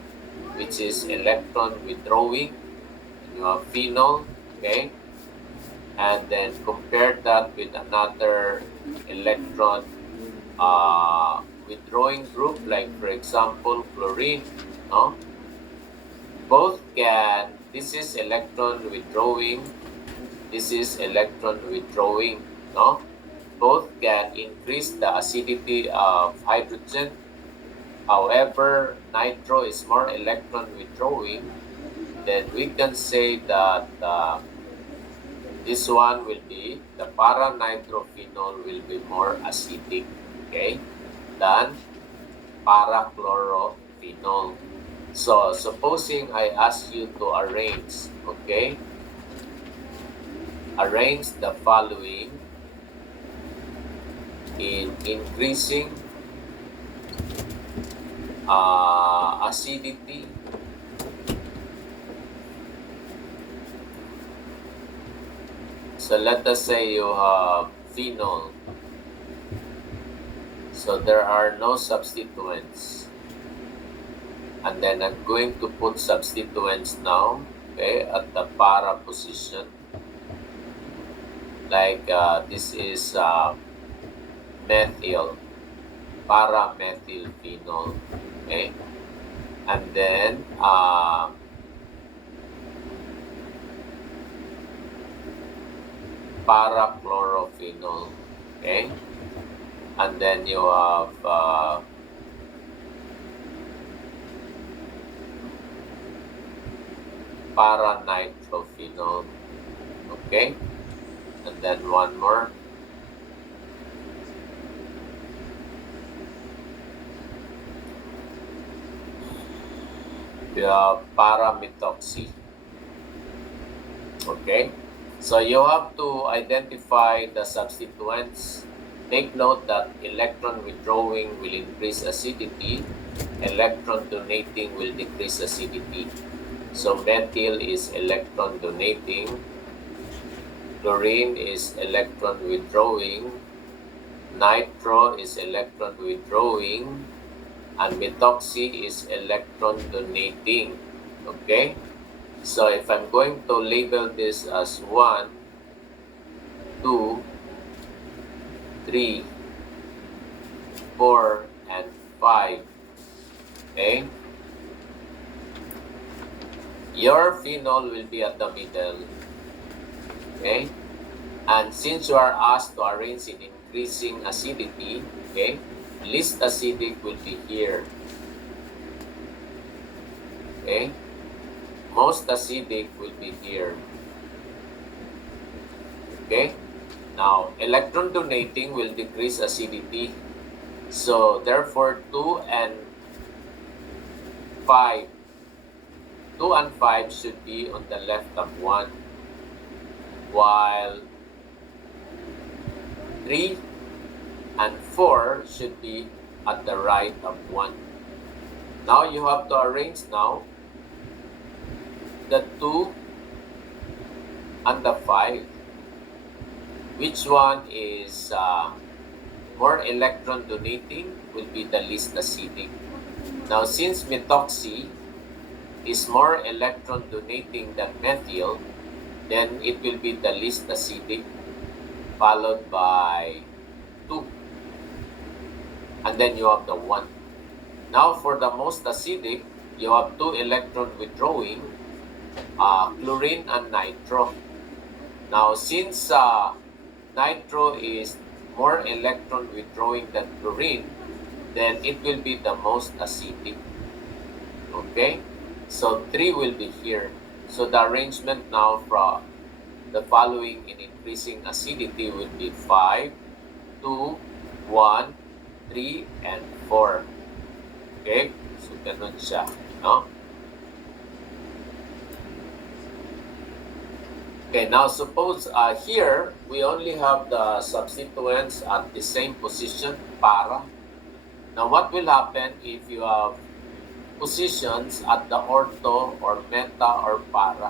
which is electron withdrawing, and you have phenol, okay, and then compare that with another electron withdrawing group, like for example chlorine, no? Both can, this is electron withdrawing, this is electron withdrawing, no? Both can increase the acidity of hydrogen. However, nitro is more electron withdrawing, then we can say that this one will be, the para-nitrophenol will be more acidic, okay, than para-chlorophenol. So, supposing I ask you to arrange, okay, arrange the following in increasing acidity, so let us say you have phenol. So there are no substituents. And then I'm going to put substituents now, okay, at the para position. Like this is methyl, para-methylphenol, okay? And then para-chlorophenol, okay? And then you have para-nitrophenol, okay? And then one more. You have para-methoxy, okay? So you have to identify the substituents. Take note that electron withdrawing will increase acidity, electron donating will decrease acidity. So methyl is electron donating, chlorine is electron withdrawing, nitro is electron withdrawing, and methoxy is electron donating, okay? So if I'm going to label this as 1, 2, 3, 4, and 5, okay? Your phenol will be at the middle, okay? And since you are asked to arrange in increasing acidity, okay, least acidic will be here, okay, most acidic will be here, okay. Now, electron donating will decrease acidity, so therefore 2 and 5, 2 and 5 should be on the left of 1, while 3 and 4 should be at the right of 1. Now you have to arrange now the 2 and the 5. Which one is more electron donating will be the least acidic. Now since methoxy is more electron donating than methyl, then it will be the least acidic, followed by 2. And then you have the 1. Now for the most acidic, you have 2 electron withdrawing, chlorine and nitro. Now since nitro is more electron withdrawing than chlorine, then it will be the most acidic. Okay, so 3 will be here. So the arrangement now from the following in increasing acidity will be 5, 2, 1, 3, and 4. Okay, so ganun siya, no? Okay, now suppose here we only have the substituents at the same position, para. Now what will happen if you have positions at the ortho or meta or para?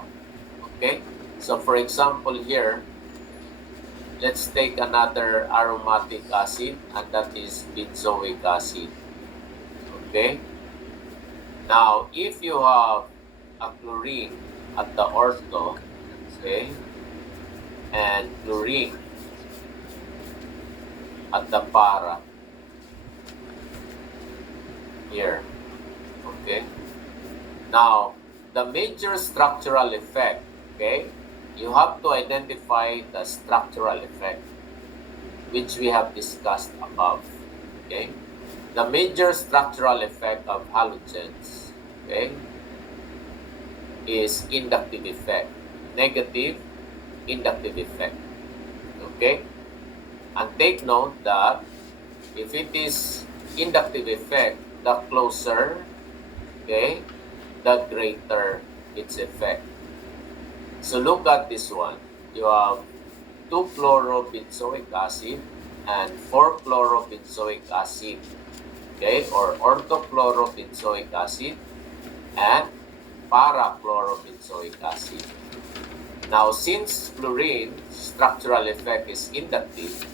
Okay, so for example here, let's take another aromatic acid, and that is benzoic acid. Okay, now if you have a chlorine at the ortho, okay, and chlorine at the para here, okay. Now the major structural effect, okay, you have to identify the structural effect which we have discussed above, okay. The major structural effect of halogens, okay, is inductive effect, negative inductive effect, okay. And take note that if it is inductive effect, the closer, okay, the greater its effect. So look at this one. You have 2-chlorobenzoic acid and 4-chlorobenzoic acid, okay, or orthochlorobenzoic acid and para-chlorobenzoic acid. Now, since chlorine structural effect is inductive,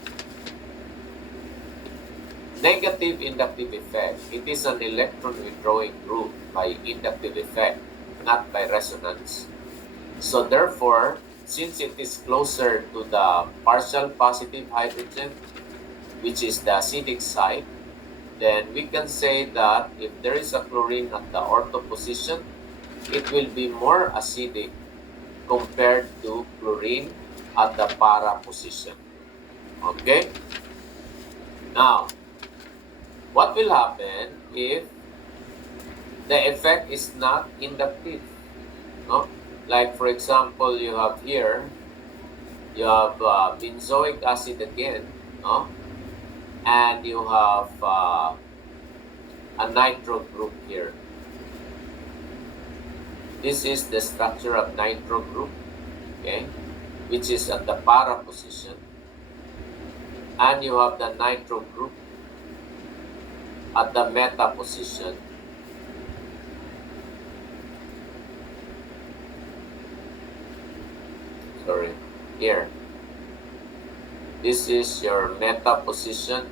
negative inductive effect, it is an electron withdrawing group by inductive effect, not by resonance. So therefore, since it is closer to the partial positive hydrogen, which is the acidic side, then we can say that if there is a chlorine at the ortho position, it will be more acidic compared to chlorine at the para position. Okay? Now, what will happen if the effect is not inductive? No? Like for example, you have here, you have benzoic acid again, no? And you have a nitro group here. This is the structure of nitro group, okay, which is at the para position. And you have the nitro group at the meta position. Sorry, here. This is your meta position,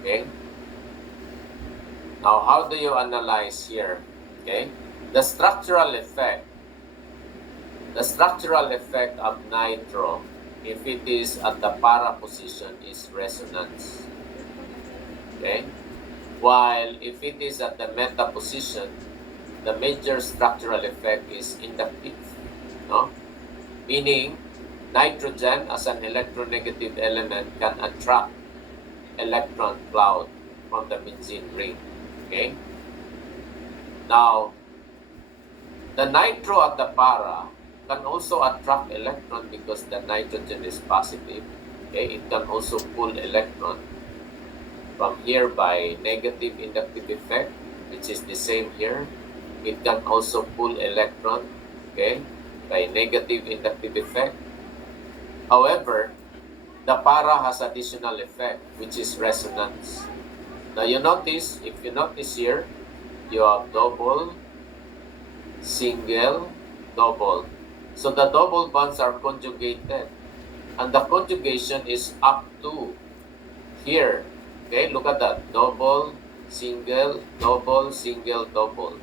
okay. Now, how do you analyze here, okay? The structural effect of nitro, if it is at the para position, is resonance, okay? While if it is at the meta position, the major structural effect is inductive, no? Meaning, Nitrogen, as an electronegative element, can attract electron cloud from the benzene ring. Okay? Now, the nitro at the para can also attract electron because the nitrogen is positive. Okay? It can also pull electron from here by negative inductive effect, which is the same here. It can also pull electron, okay, by negative inductive effect. However, the para has additional effect, which is resonance. Now you notice, if you notice here, you have double, single, double. So the double bonds are conjugated. And the conjugation is up to here. Okay, look at that. Double, single, double, single, double.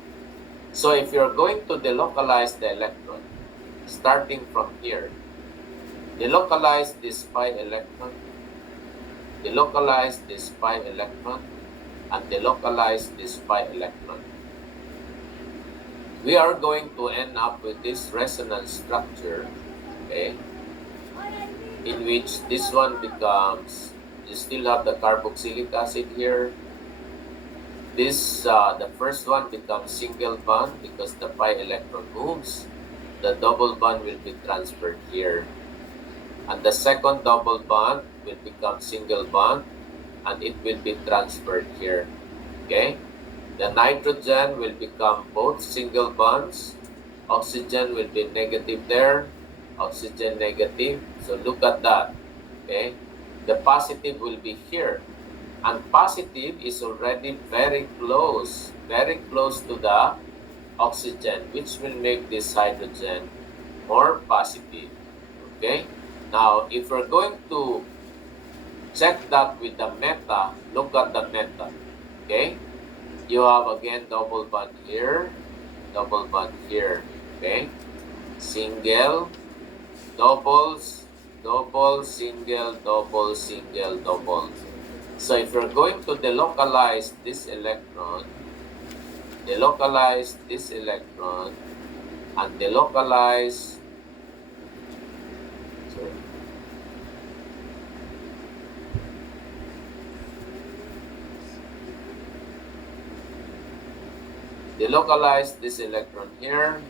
So if you're going to delocalize the electron, starting from here, delocalize this pi electron, delocalize this pi electron, and delocalize this pi electron, we are going to end up with this resonance structure, okay, in which this one becomes, you still have the carboxylic acid here. This, the first one becomes single bond because the pi electron moves. The double bond will be transferred here. And the second double bond will become single bond and it will be transferred here. Okay? The nitrogen will become both single bonds. Oxygen will be negative there. Oxygen negative. So look at that. Okay? The positive will be here. And positive is already very close to the oxygen, which will make this hydrogen more positive. Okay? Now, if we're going to check that with the meta, look at the meta. Okay? You have again double bond here, double bond here. Okay? Single, doubles, double, single, double, single, double. So if you're going to delocalize this electron, delocalize this electron, and delocalize, sorry, delocalize this electron here,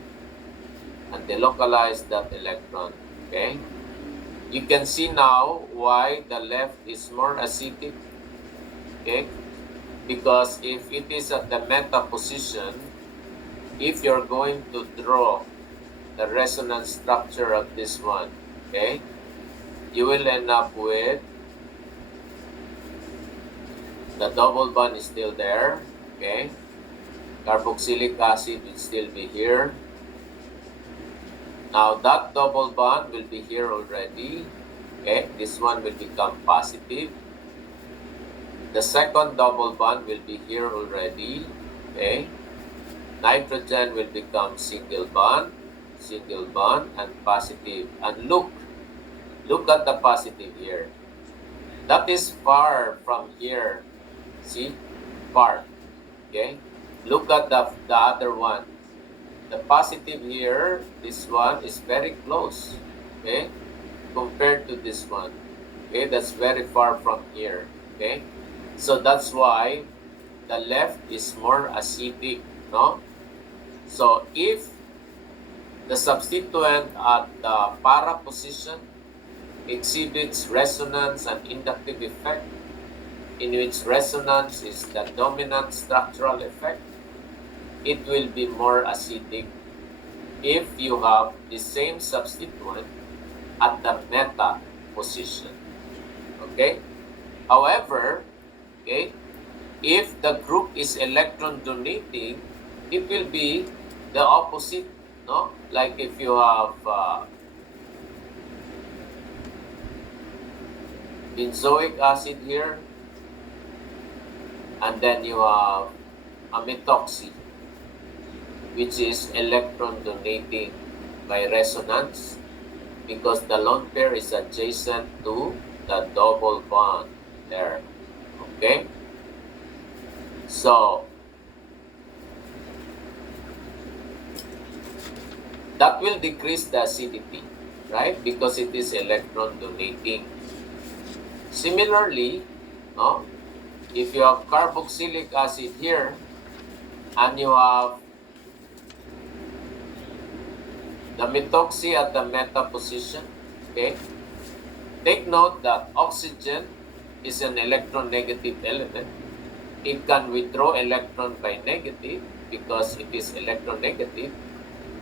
and delocalize that electron, okay? You can see now why the left is more acidic, okay? Because if it is at the meta position, if you're going to draw the resonance structure of this one, okay, you will end up with the double bond is still there, okay? Carboxylic acid will still be here. Now that double bond will be here already, okay? This one will become positive. The second double bond will be here already, okay? Nitrogen will become single bond, and positive. And look at the positive here. That is far from here. See? Far. Okay? Look at the other one. The positive here, this one is very close. Okay? Compared to this one. Okay? That's very far from here. Okay? So that's why the left is more acidic, no? So if the substituent at the para position exhibits resonance and inductive effect, in which resonance is the dominant structural effect, it will be more acidic if you have the same substituent at the meta position. Okay? However, okay, if the group is electron donating, it will be the opposite, no? Like if you have benzoic acid here, and then you have ametoxy, which is electron donating by resonance because the lone pair is adjacent to the double bond there. Okay? So, that will decrease the acidity. right? Because it is electron donating. Similarly, no, if you have carboxylic acid here and you have the methoxy at the meta position, okay, take note that oxygen is an electronegative element. It can withdraw electron by negative because it is electronegative,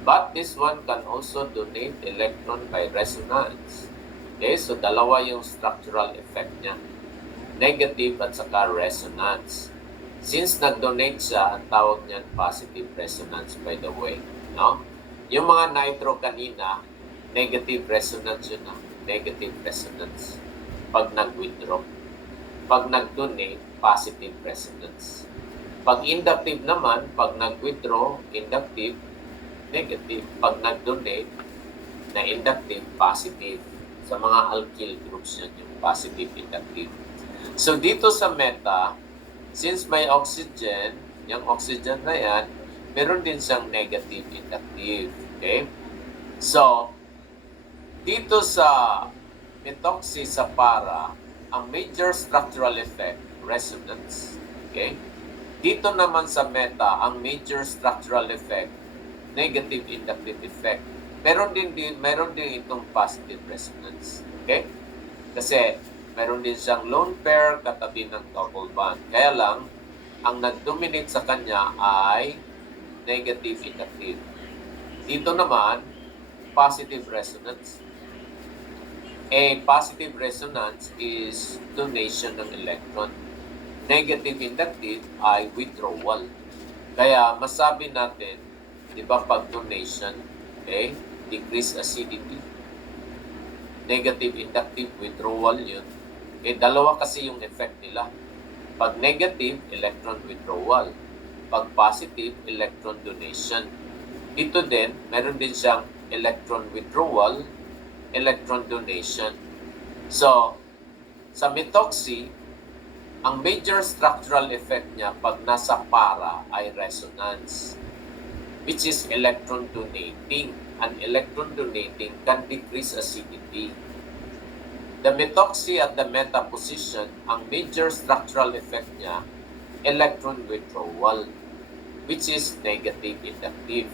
but this one can also donate electron by resonance. Okay, so dalawa yung structural effect niya. Negative at saka resonance. Since nag-donate siya, ang tawag niyan positive resonance, by the way. No? Yung mga nitro kanina, negative resonance yun na. Negative resonance. Pag nag-withdraw. Pag nag-donate, positive resonance. Pag inductive naman, pag nag-withdraw, inductive, negative. Pag nag-donate, na inductive, positive. Sa mga alkyl groups yan, yung positive, inductive. So, dito sa meta, since may oxygen, yung oxygen na yan, meron din siyang negative inductive. Okay? So, dito sa methoxy sa para, ang major structural effect, resonance. Okay? Dito naman sa meta, ang major structural effect, negative inductive effect. Meron din itong positive resonance. Okay? Kasi meron din siyang lone pair katabi ng double bond. Kaya lang, ang nag-dominate sa kanya ay negative inductive. Dito naman, positive resonance. A positive resonance is donation ng electron. Negative inductive ay withdrawal. Kaya masabi natin, di ba pag donation, okay, decrease acidity. Negative inductive withdrawal yun. Okay, dalawa kasi yung effect nila. Pag negative, electron withdrawal. Pag positive, electron donation. Ito din, meron din siyang electron withdrawal, electron donation. So, sa methoxy, ang major structural effect niya pag nasa para ay resonance, which is electron donating. An electron donating can decrease acidity. The methoxy at the meta position, ang major structural effect niya, electron withdrawal, which is negative inductive.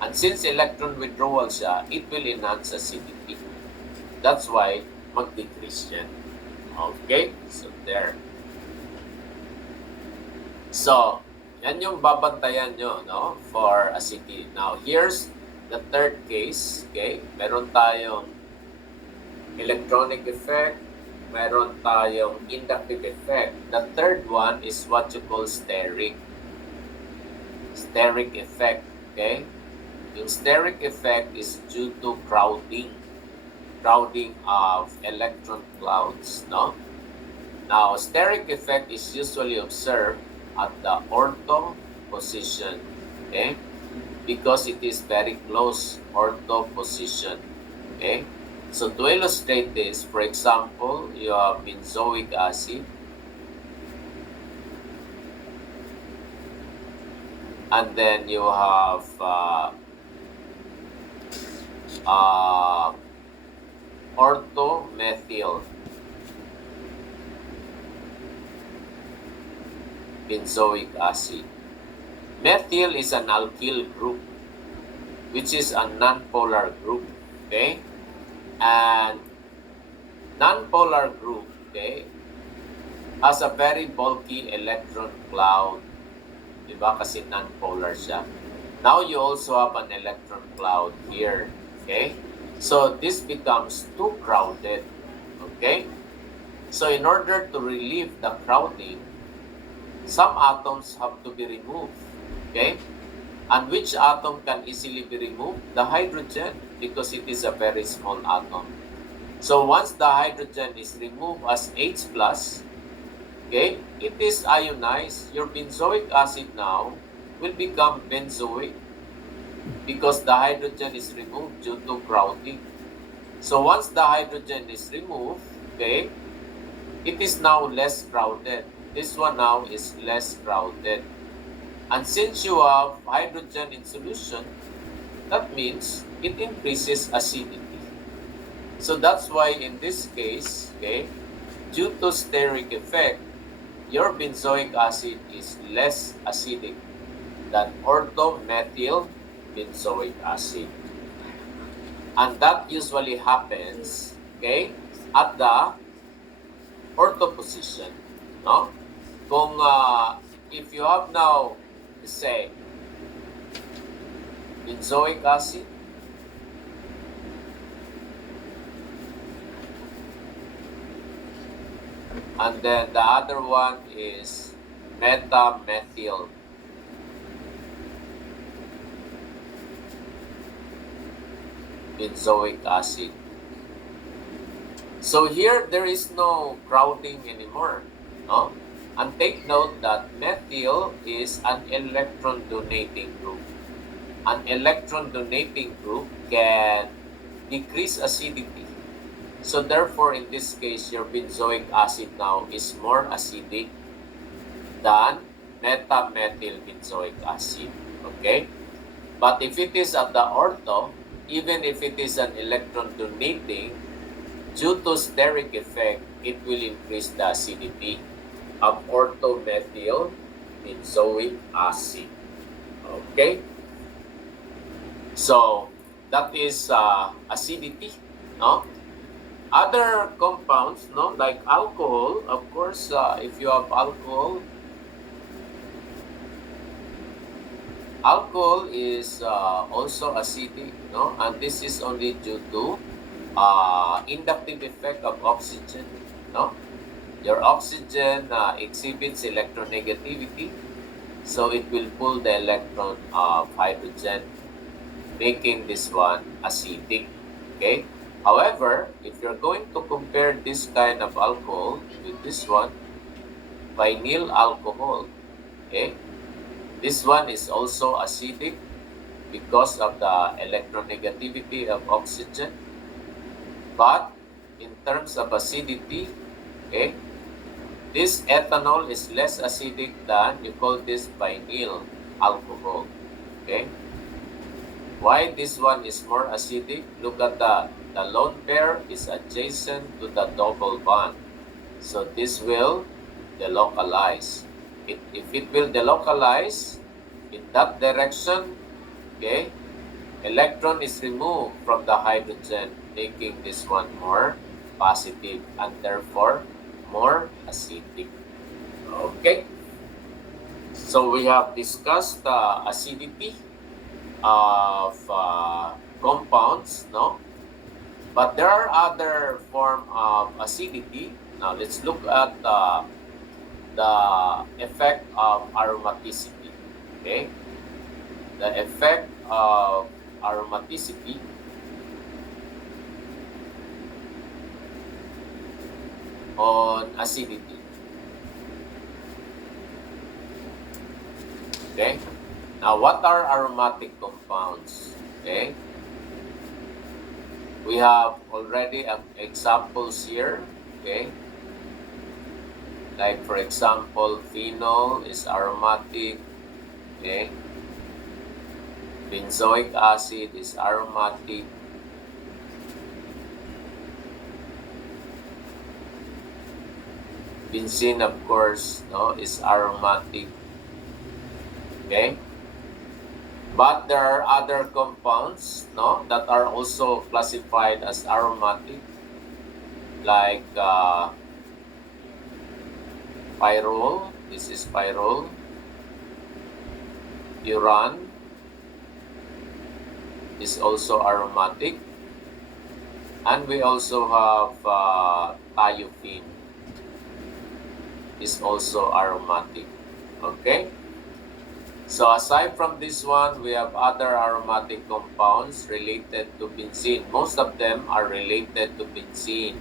And since electron withdrawal siya, it will enhance acidity. That's why mag-decrease yan. Okay? So, there. So, yan yung babantayan nyo, no? For acidity. Now, here's the third case. Okay? Meron tayong electronic effect. Meron tayong inductive effect. The third one is what you call steric. Steric effect. Okay? Yung steric effect is due to crowding of electron clouds, no? Now, steric effect is usually observed at the ortho position, okay? Because it is very close ortho position, okay? So, to illustrate this, for example, you have benzoic acid, and then you have orthomethyl benzoic acid. Methyl is an alkyl group, which is a nonpolar group, okay? And nonpolar group, okay, has a very bulky electron cloud. Diba? Kasi nonpolar siya. Now you also have an electron cloud here, okay? So this becomes too crowded, okay? So in order to relieve the crowding, some atoms have to be removed, okay? And which atom can easily be removed? The hydrogen, because it is a very small atom. So once the hydrogen is removed as H+, okay, it is ionized. Your benzoic acid now will become benzoic because the hydrogen is removed due to crowding. So once the hydrogen is removed, okay, it is now less crowded. This one now is less crowded. And since you have hydrogen in solution, that means it increases acidity. So that's why in this case, okay, due to steric effect, your benzoic acid is less acidic than orthomethyl benzoic acid. And that usually happens, okay, at the ortho position, no? Kung if you have now, say, benzoic acid, and then the other one is metamethyl benzoic acid. So here there is no crowding anymore, no? And take note that methyl is an electron donating group. An electron donating group can decrease acidity. So therefore, in this case, your benzoic acid now is more acidic than metamethyl benzoic acid. Okay? But if it is at the ortho, even if it is an electron donating, due to steric effect, it will increase the acidity of orthomethyl benzoic acid. Okay? So, that is acidity, no? Other compounds, no, like alcohol, of course, if you have alcohol, alcohol is also acidic, no, and this is only due to inductive effect of oxygen, no. Your oxygen exhibits electronegativity, so it will pull the electron of hydrogen, making this one acidic. Okay. However, if you're going to compare this kind of alcohol with this one, vinyl alcohol, okay, this one is also acidic because of the electronegativity of oxygen. But in terms of acidity, okay, this ethanol is less acidic than, you call this vinyl alcohol. Okay. Why this one is more acidic? Look at the lone pair is adjacent to the double bond. So this will delocalize. If it will delocalize in that direction, okay, electron is removed from the hydrogen, making this one more positive and therefore more acidic. Okay. So we have discussed the acidity of compounds, no? But there are other form of acidity. Now let's look at the effect of aromaticity. Okay, the effect of aromaticity on acidity. Okay, now what are aromatic compounds? Okay, we have already examples here. Okay, like for example, phenol is aromatic. Okay, benzoic acid is aromatic. Benzene, of course, no, is aromatic. Okay, but there are other compounds, no, that are also classified as aromatic, like pyrrole. This is pyrrole. Uran is also aromatic, and we also have thiophene is also aromatic. Okay. So aside from this one, we have other aromatic compounds related to benzene. Most of them are related to benzene,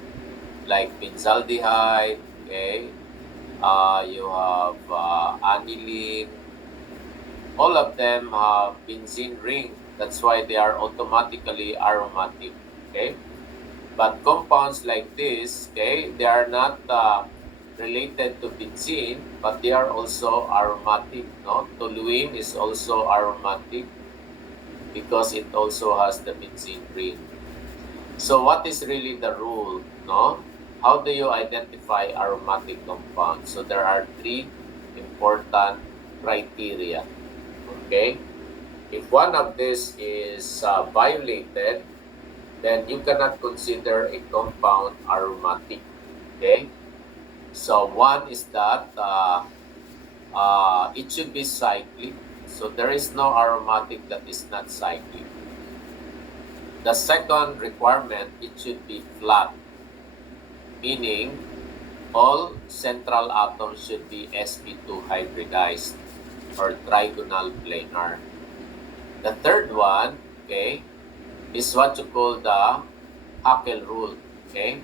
like benzaldehyde. Okay, you have aniline. All of them have benzene ring. That's why they are automatically aromatic. Okay, but compounds like this, okay, they are not related to benzene, but they are also aromatic. No, toluene is also aromatic because it also has the benzene ring. So what is really the rule, no? How do you identify aromatic compounds? So there are three important criteria, okay? If one of these is violated, then you cannot consider a compound aromatic, okay? So one is that it should be cyclic. So there is no aromatic that is not cyclic. The second requirement, it should be flat, meaning all central atoms should be sp2 hybridized or trigonal planar. The third one, okay, is what you call the Haeckel rule, okay?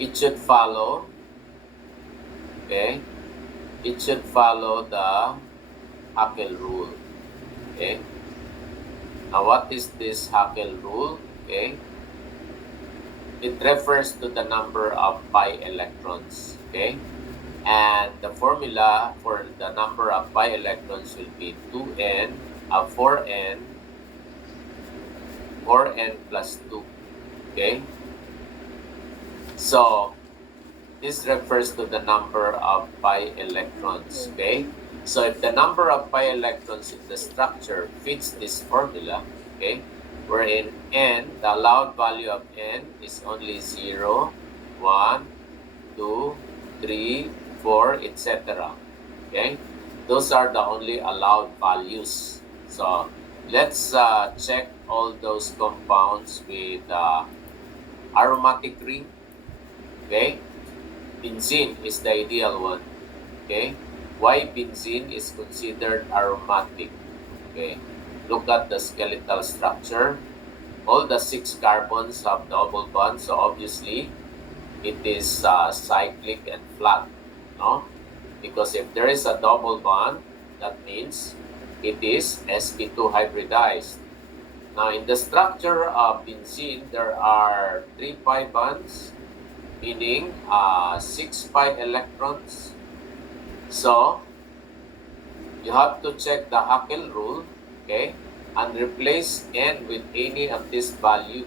It should follow, okay? It should follow the Haeckel rule, okay? Now, what is this Haeckel rule, okay? It refers to the number of pi electrons, okay? And the formula for the number of pi electrons will be 2n, 4n plus 2, okay? So, this refers to the number of pi electrons, okay? So, if the number of pi electrons in the structure fits this formula, okay, wherein n, the allowed value of n is only 0, 1, 2, 3, 4, etc. Okay? Those are the only allowed values. So, let's check all those compounds with aromatic ring. Okay? Benzene is the ideal one. Okay? Why benzene is considered aromatic? Okay? Look at the skeletal structure. All the 6 carbons have double bonds, so obviously it is cyclic and flat, no? Because if there is a double bond, that means it is sp2 hybridized. Now, in the structure of benzene, there are 3 pi bonds, meaning 6 pi electrons. So, you have to check the Haeckel rule, okay, and replace n with any of this value